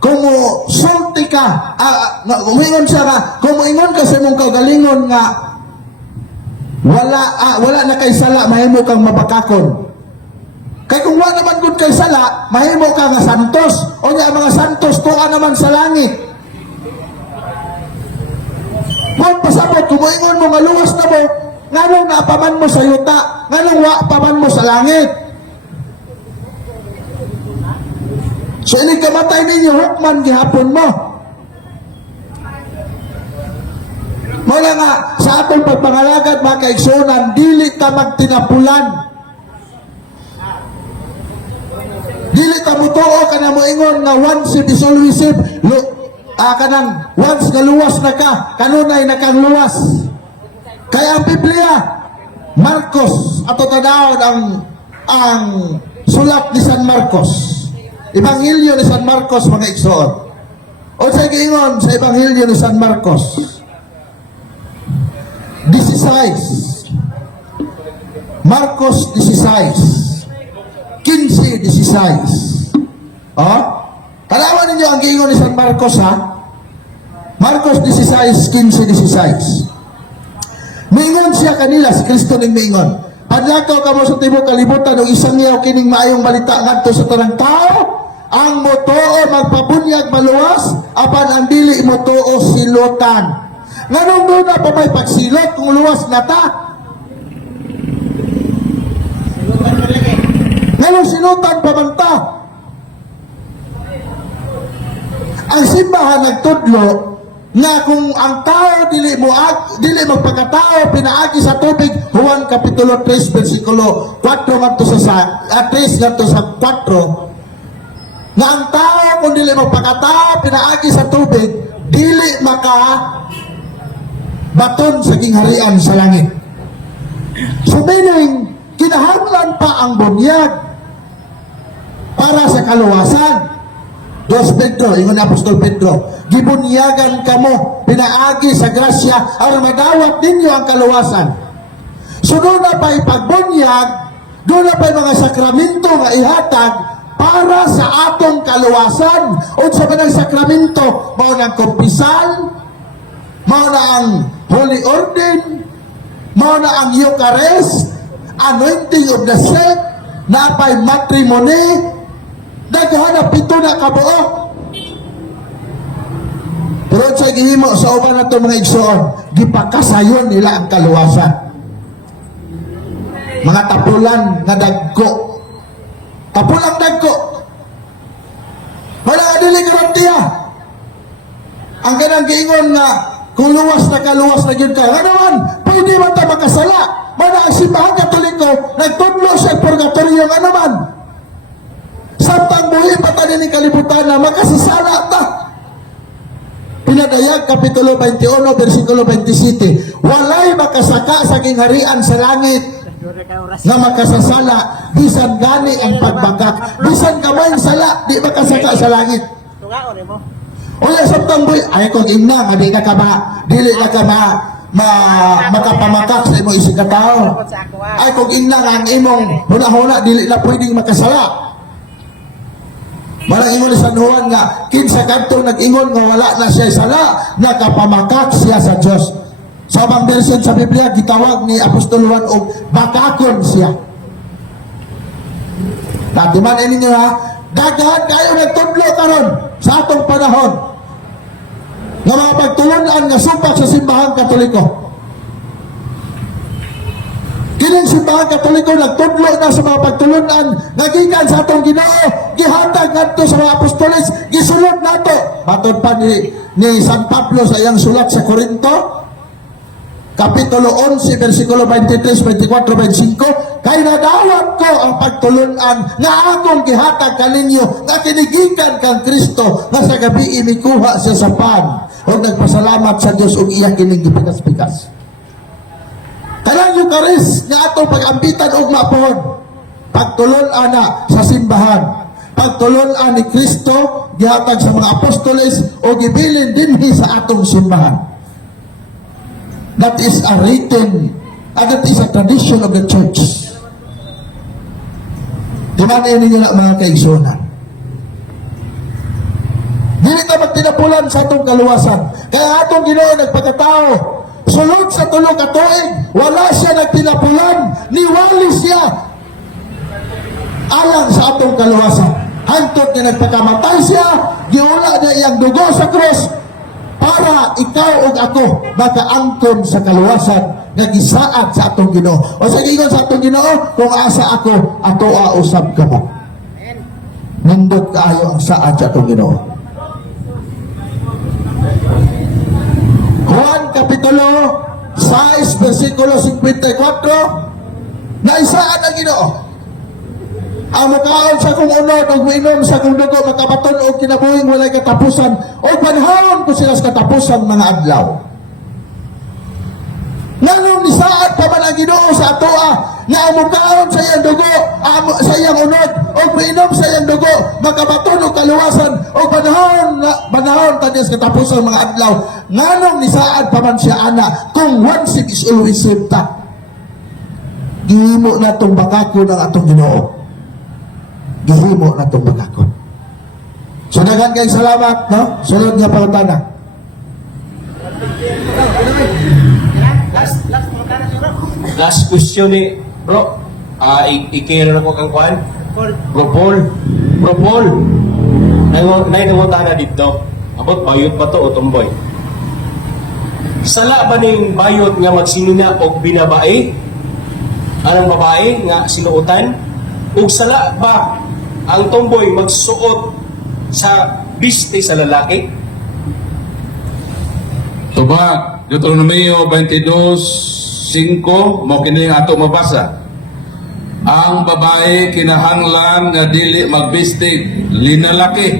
kung sulti ka, umingon siya nga, kung ingon ka sa imong kagalingon nga wala na kay sala, mahimo kang mapakakon. Kay kung wala naman gud kay sala, mahimo ka nga santos. O niya, mga santos tuwa naman sa langit. Kung pasabot, kung ingon mo nga luwas na mo, nganong naapaman mo sa yuta, nganong wa paman mo sa langit. So ini kamatay ninyo, hukman gihapon mo. Mula nga, sa atong pagpangalagad, mga kaigsunan, dili ka magtinapulan. Dili ka mutuo ka na mo ingon nga once is always if. Kanang once nga luwas na ka, kanunay na kang luwas. Kaya ang Biblia, Marcos, ato tadawon ang sulat ni San Marcos. Ebanghelyo ni San Marcos, mga igsoon. O sa giingon sa Ebanghelyo ni San Marcos, 16. Marcos 16. 15:16. Oh? Tanawan ninyo ang giingon ni San Marcos, ha? Marcos 16, 15:16. Mingon siya kanila, si Kristo ning mingon. Padlakaw ka mo sa tibuok kalibutan o isang yaw kining maayong balita ngadto sa tanang tao. Ang motoo magpabunyag maluwas, apan ang dili motoo silutan. Nganong doon na pa may pagsilot kung luwas na ta? Nganong silutan pa man ta? Ang simbahan nagtudlo na kung ang tao dili magpakatao pinaagi sa tubig, Juan kapitulo 3 versikulo 4 ngadto sa 3 ngadto sa 4, na ang tao kung dili magpakatao pinaagi sa tubig, dili maka baton sa gingharian sa langit. So meaning, kinahanglan pa ang bunyag para sa kaluwasan. Dos Pedro, ingon ni Apostol Pedro, gibunyagan kamo, pinaagi sa grasya, aron madawat ninyo ang kaluwasan. So doon na pa'y pagbunyag, doon na pa'y mga sakramento nga ihatag para sa atong kaluwasan. O sa manang sakramento, mao na ang kumpisal, mao na ang Holy Ordin, mao na ang Eucharist, anointing of the sick, napay matrimony, daghan na 7 na kabuok. Pero sa gihimo sa uban nato mga igsoon, gipakasayon nila ang kaluwasan. Mga tapulan nga dagko. Tapulang dagko. Wala nga dili garantiya. Ang ganang giingon nga kung luwas na kaluwas na yun ka. Ano man, pwede man ta makasala. Mana ang simbahan Katoliko, nagtudlo sa purgatorio nga naman. Samtang buhi pa tayo ni kalibutan na makasasala ta. Pinadayag kapitulo 21 versikulo 27, walay makasaka sa gingharian sa langit nga makasasala bisan gani ang pagbagak, bisan kamay sala di makasaka sa langit. O ya samtang buhi ay kung imna nga di na ka dili na ka makapamakak sa imong isig ka tao. Ay kung imna nga ang imong huna-huna dili na pwedeng makasala. Marang ingon ni San Juan nga, kinsa kadto nag-ingon nga wala na siya sala, nakapamakak siya sa Diyos. Sa mga version sa Biblia, gitawag ni Apostol Juan og bakakon siya. Tatiman ninyo ha, daghan kayo nagtudlo karon sa atong panahon nga mga pagtulunan nga supak sa simbahan Katoliko. Kining simbahan Katoliko nagtudlo na sa mga pagtulunan nagikan sa atong Ginoo, gihatag ngadto sa mga apostoles, gisulod nato. Matod pa ni San Pablo sa iyang sulat sa Korinto, kapitulo 11 versikulo 23, 24, 25, kay nadawat ko ang pagtulunan nga akong gihatag kaninyo nga kinigikan kang Kristo nga sa gabi imikuha siya sa pan o nagpasalamat sa Dios ug iya kining gipikas-pikas. Kanang Eucharist nga atong pag-ambitan og maapon, pagtulon-an na sa simbahan, pagtulon-an ni Kristo gihatag sa mga apostoles o gibilin dinhi sa atong simbahan. That is a written, that is a tradition of the church. Timanin ninyo na mga kaigsunan. Dili ta magtinapulan sa atong kaluwasan. Kaya atong Ginoo nagpakatao. Sulod sa tulong ka tuig, wala siya nagtinapulan, niwali siya alang sa atong kaluwasan. Hantod na nagpakamatay siya, giula niya iyang dugo sa krus para ikaw ug ako makaangkon sa kaluwasan nga gisaad sa atong Ginoo. O sa gigon sa atong Ginoo, kung asa ako, atoa usab ka mo. Nindot kaayo ang saad sa atong Ginoo. Juan Kapitulo 6, versikulo 54, naisaan ang Ginoo. Ang makaon sa kong unod o minom sa kong dugo, makabaton o kinabuhing walay katapusan o panahon ko sila sa katapusan mga adlaw. Nganong nisaad pa man ang Ginoo sa atoa nga ang makaon sa iyang dugo, sa iyang unod o minom sa iyang dugo, makabaton o kaluwasan o panahon tanya sa katapusan mga adlaw. Nganong nisaad pa man siya ana kung one sick is always same ta. Gihimo na itong bakako ng atong Ginoo. Gihimo na itong bakako. So dagan kayong salamat, no? Sunod nga pangutana. Last question ni bro. I-care na ko kang kuan. Bro Paul. Nangunta na dito. Abot bayot ba to o tomboy? Sala ba ning bayot nga magsinina og binabae? Anong babae nga sinuotan? Ug sala ba ang tomboy magsuot sa biste sa lalaki? Tubag, Deuteronomio 22:5 mo kini ato mabasa. Ang babae kinahanglan nga dili magbistig linalaki.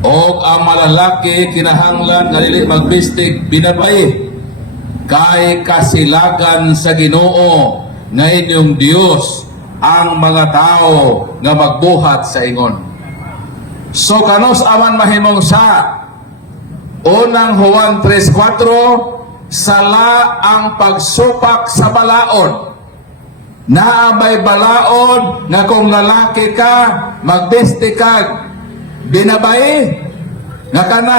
O ang malalaki kinahanglan nga dili magbistig binabae. Kay kasilagan sa Ginoo nga inyong Dios ang mga tao nga magbuhat sa ingon. So kanos aman mahimong sa unang Juan 3:4, sala ang pagsupak sa balaod. Naabay balaod nga kung lalaki ka, magbiste ka, binabae, nga kana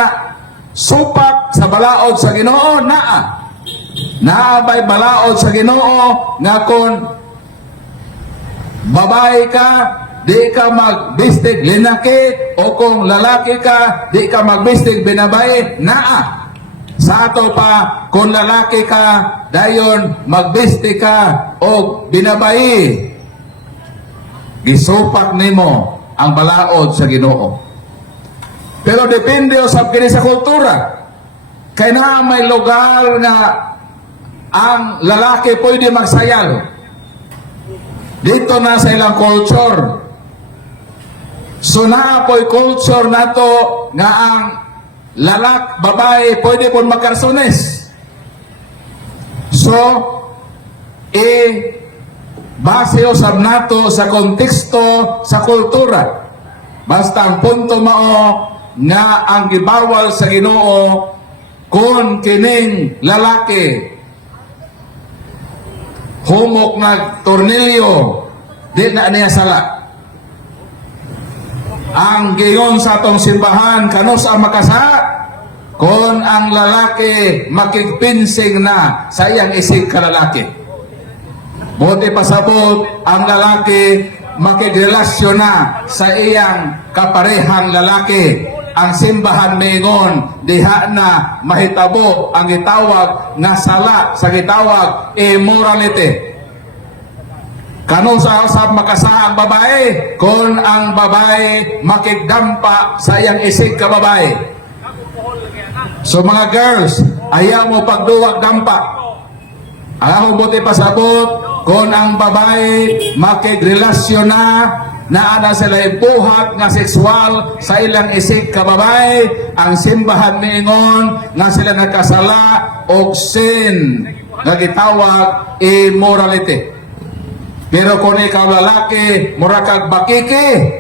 supak sa balaod sa Ginoo, naa. Naabay balaod sa Ginoo nga kung babae ka, di ka magbistig linaki, o kung lalaki ka, di ka magbistig binabae, naa. Sa ato pa, kung lalaki ka, dayon magbistig ka o binabae, gisupak nimo ang balaod sa Ginoo. Pero depende usab kini sa kultura. Kay na may lugar nga ang lalaki pwede magsayal. Dito na sa ilang culture. So na po'y culture nato nga ang babae pwede po magkarsones. So base usab nato sa konteksto sa kultura. Basta ang punto mao nga ang gibawal sa Ginoo kung kining lalaki humok nag tornilyo, di na niya sala. Ang giyon sa atong simbahan, kanos ang makasa? Kung ang lalaki makigpinsing na sa iyang isig ka lalaki. Buti pasabot ang lalaki makigrelasyon na sa iyang kaparehang lalaki. Ang simbahan mingon diha na mahitabo ang gitawag nga sala sa gitawag immorality. Kano sa usab makasa ang babae kung ang babae makigdampa sa iyang isig ka babae. So mga girls, ayaw mo pagduwag dampa. Ayaw mo buti pasabot kung ang babae makigrelasyon na ana sila ibuhat nga sexual sa ilang isig ka babae, ang simbahan miingon nga sila nagkasala og sin nga gitawag immorality. Pero kung ikaw lalaki, mura kag bakiki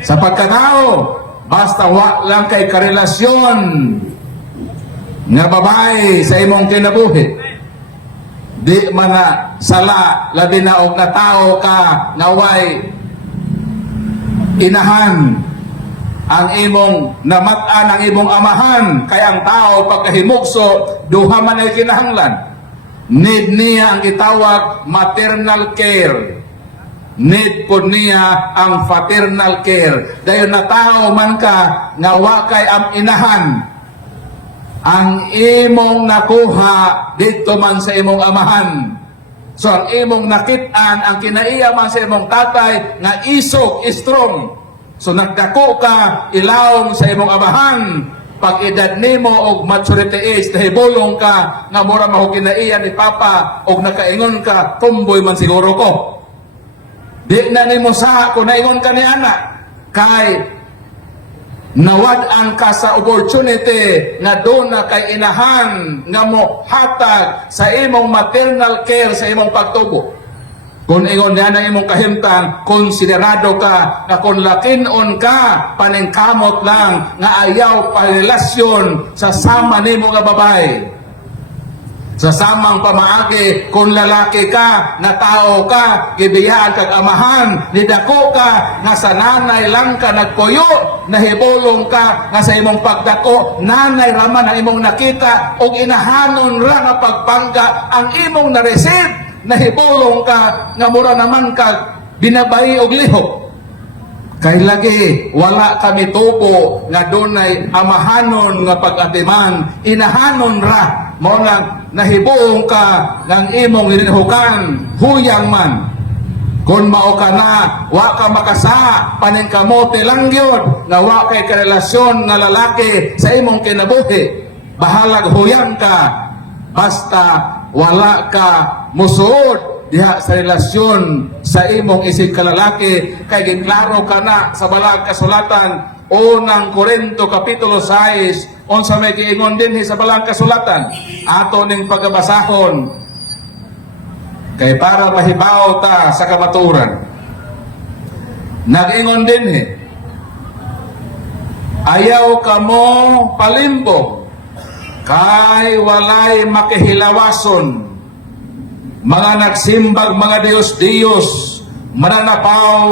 sa pagkatao, basta wa lang kay karelasyon nga babae sa imong kinabuhi. di man na sala labi na og na tao ka naway inahan ang imong namat-an ang imong amahan kay ang tao pagkahimugso duha man ay kinahanglan. Need niya ang gitawag maternal care. Need po niya ang paternal care. Dayon na tao man ka nga wa kay am inahan ang imong nakuha dito man sa imong amahan. So ang imong nakit-an ang kinaiya man sa imong tatay nga isog, strong. So nagdako ka ilawom sa imong amahan. Pag edad nimo og maturity age nahibulong ka nga mura maho kinaiya ni papa og nakaingon ka tumboy man siguro ko. Di na nimo sa kung naingon ka ni anak kay nawad-an ka sa opportunity nga doon na kay inahan nga mo hatag sa imong maternal care sa imong pagtubo. Kung ingon na imong kahimtang, konsiderado ka na kung lakinon ka, paningkamot lang nga ayaw parelasyon sa sama nimo nga babae. Sa samang pamaagi, kung lalaki ka, na tao ka, gibiyaan kag amahan, nidako ka, nga sa nanay lang ka nagpuyo, nahibulong ka, nga sa imong pagdako, nanay raman ang imong nakita, o inahanon ra nga pagpangga, ang imong na-receive, nahibulong ka, nga mura naman ka, binabay og lihok. Kay lagi, wala kami tubo nga dunay amahanon nga pag-atiman, inahanon ra, mo lang nahibuong ka ng imong rinhukan, huyang man. Kung mao ka na, wa ka makasa, paningkamote lang yun, nga wa kay karelasyon nga lalaki sa imong kinabuhi. Bahalag huyang ka, basta wala ka musuod diha sa relasyon sa imong isig kalalaki kay giklaro ka na sa balag kasulatan unang Korinto kapitulo 6 unsa may giingon dinhi sa balag kasulatan ato ning pagabasahon kay para mahibaw ta sa kamaturan. Nag-ingon dinhi ayaw kamo palimbog kay walay makihilawason, mga nagsimbag mga Diyos-Diyos, mananapaw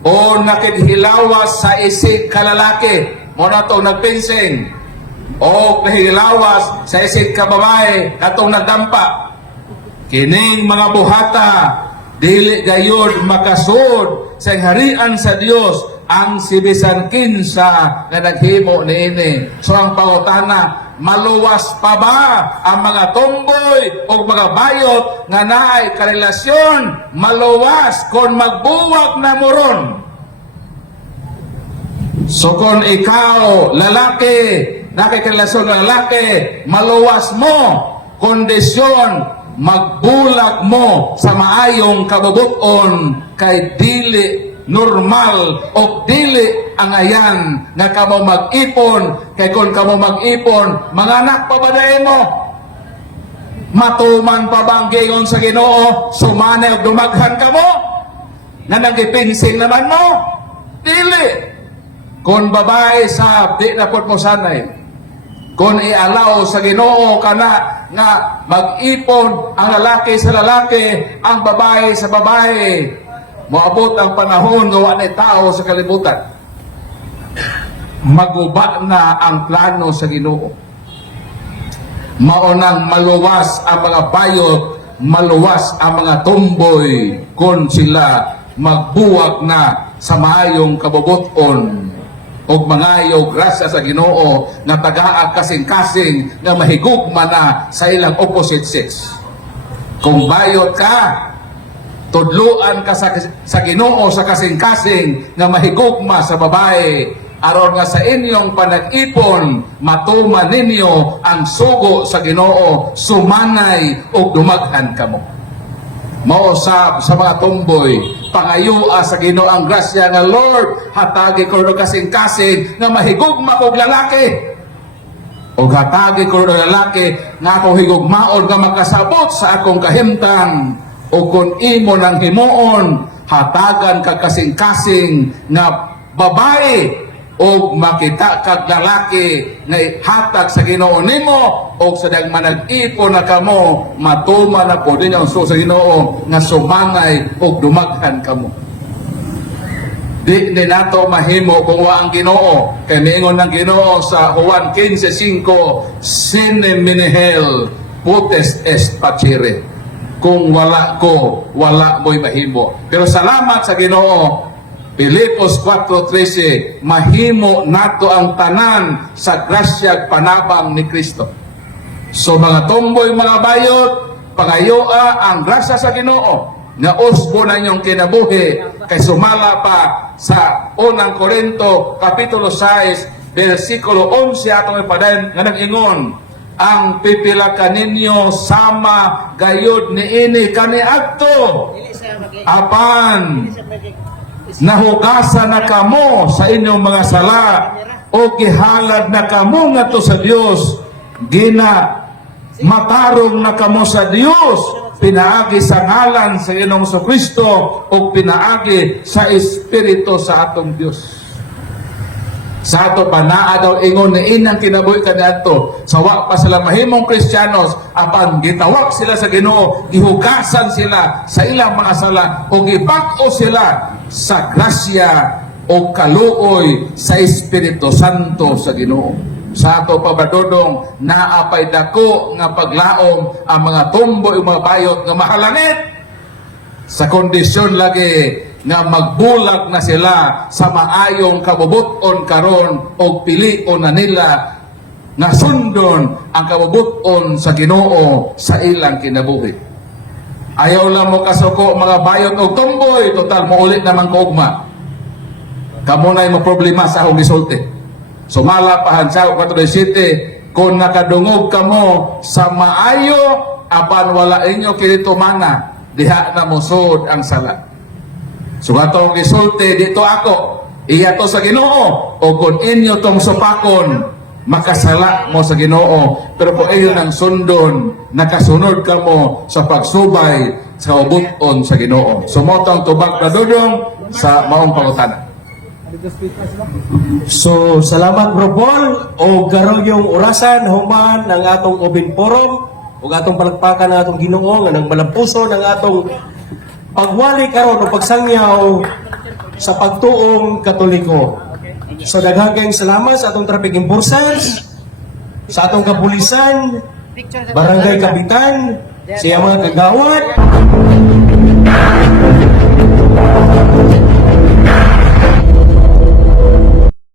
o nakidhilawas sa isig kalalaki, mo na ito nagpinsing, o nahilawas sa isig kababae, katong nagdampa. Kining mga buhata, dili gayod makasud sa harian sa Dios ang sibisan kinsa nga naghimo niini. So ang pangutana, maluwas pa ba ang mga tomboy o mga bayot nga naay karelasyon? Maluwas kung magbuwag na moron. So kung ikaw, lalaki, nakikarelasyon na lalaki, maluwas mo, kondisyon, magbulag mo sa maayong kabubuton kay dili normal o dili ang ayan nga kamo mag-ipon kay kung kamo mag-ipon mga anak pa ba dahil mo matuman pa bang gayon sa Ginoo sumane og dumaghan kamo nga nagipinsing naman mo dili kung babae sa di na po sanay kung ialaw sa Ginoo kana nga mag-ipon ang lalaki sa lalaki ang babae sa babae moabot ang panahon nga wala tao sa kalibutan. Maguba na ang plano sa Ginoo. Maunang maluwas ang mga bayot, maluwas ang mga tumboy kung sila magbuwag na sa maayong kabubuton o mangayo grasya sa Ginoo na tagaag kasing-kasing na mahigugma na sa ilang opposite sex. Kung bayot ka, tudluan ka sa Ginoo sa kasing-kasing nga mahigugma sa babae aron nga sa inyong panag-ipon matuman ninyo ang sugo sa Ginoo sumanay og dumaghan kamo. Mausab sa mga tumboy pangayua sa Ginoo ang grasya nga Lord hatagi ko no kasing-kasing nga mahigugma kog lalaki o hatagi ko no lalaki nga ako higugmaon nga makasabot sa akong kahimtang o kung imo ng himuon, hatagan ka kasing-kasing nga babae o makita kag lalaki nga hatag sa Ginoo nimo o sa nagmanag-ipo na kamo matuma na po din ang sa Ginoo nga sumangay o dumaghan kamo. Di nato mahimo kung wa ang Ginoo kay miingon ng Ginoo sa Juan 15:5 sine minihel putes est facere. Kung wala ko, wala mo'y mahimo. Pero salamat sa Ginoo, Pilipos 4:13, mahimo nato ang tanan sa grasyag panabang ni Kristo. So mga tomboy, mga bayot, pangayoa ang grasya sa Ginoo nga usbo na inyong kinabuhi kay sumala pa sa unang Korinto kapitulo 6 versikulo 11 atong ipadayon nga nag-ingon, ang pipila kaninyo sama gayud ni ini kaniadto apan nahugasan na kamo sa inyong mga sala o gihalad na kamo ngadto sa Dios, gina matarong na kamo sa Dios, pinaagi sa ngalan sa Ginoong Kristo o pinaagi sa Espiritu sa atong Dios. Sa ato pa naa daw ingon ni inang kinabuhi kaniadto sa wa pa sila mahimong Kristiyanos apan gitawag sila sa Ginoo, gihugasan sila sa ilang mga sala o gibag-o sila sa grasya o kaluoy sa Espiritu Santo sa Ginoo. Sa ato pabadodong naapay dako nga paglaom ang mga tumbo o mga bayot nga mahalangit sa kondisyon lagi nga magbulag na sila sa maayong kabubuton karon o pilion na nila nga sundon ang kabubuton sa Ginoo sa ilang kinabuhi. Ayaw lang mo kasuko mga bayot o tumboy, total muulit naman kaugma. Kamo na mo problema sa akong gisulti. Sumala pahan sa 4:7 kung nakadungog kamo sa maayo apan wala inyo kinito mana diha na musod ang sala. So atong gisulti dito ako, iya to sa Ginoo o kung inyo tong supakon makasala mo sa Ginoo, pero kung inyo nang sundon nakasunod ka mo sa pagsubay sa ubuton sa Ginoo. Sumotong tubag na dudong sa maong pangutana. So, salamat Bro Paul o karon yung orasan human ng atong Open Forum o atong palagpakan ng atong Ginoo nga nang malampuso ng atong pagwali karon o pagsangyaw sa pagtuong Katoliko. So daghang salamat sa atong traffic enforcers, sa atong kapulisan, barangay kapitan, siya mga kagawad.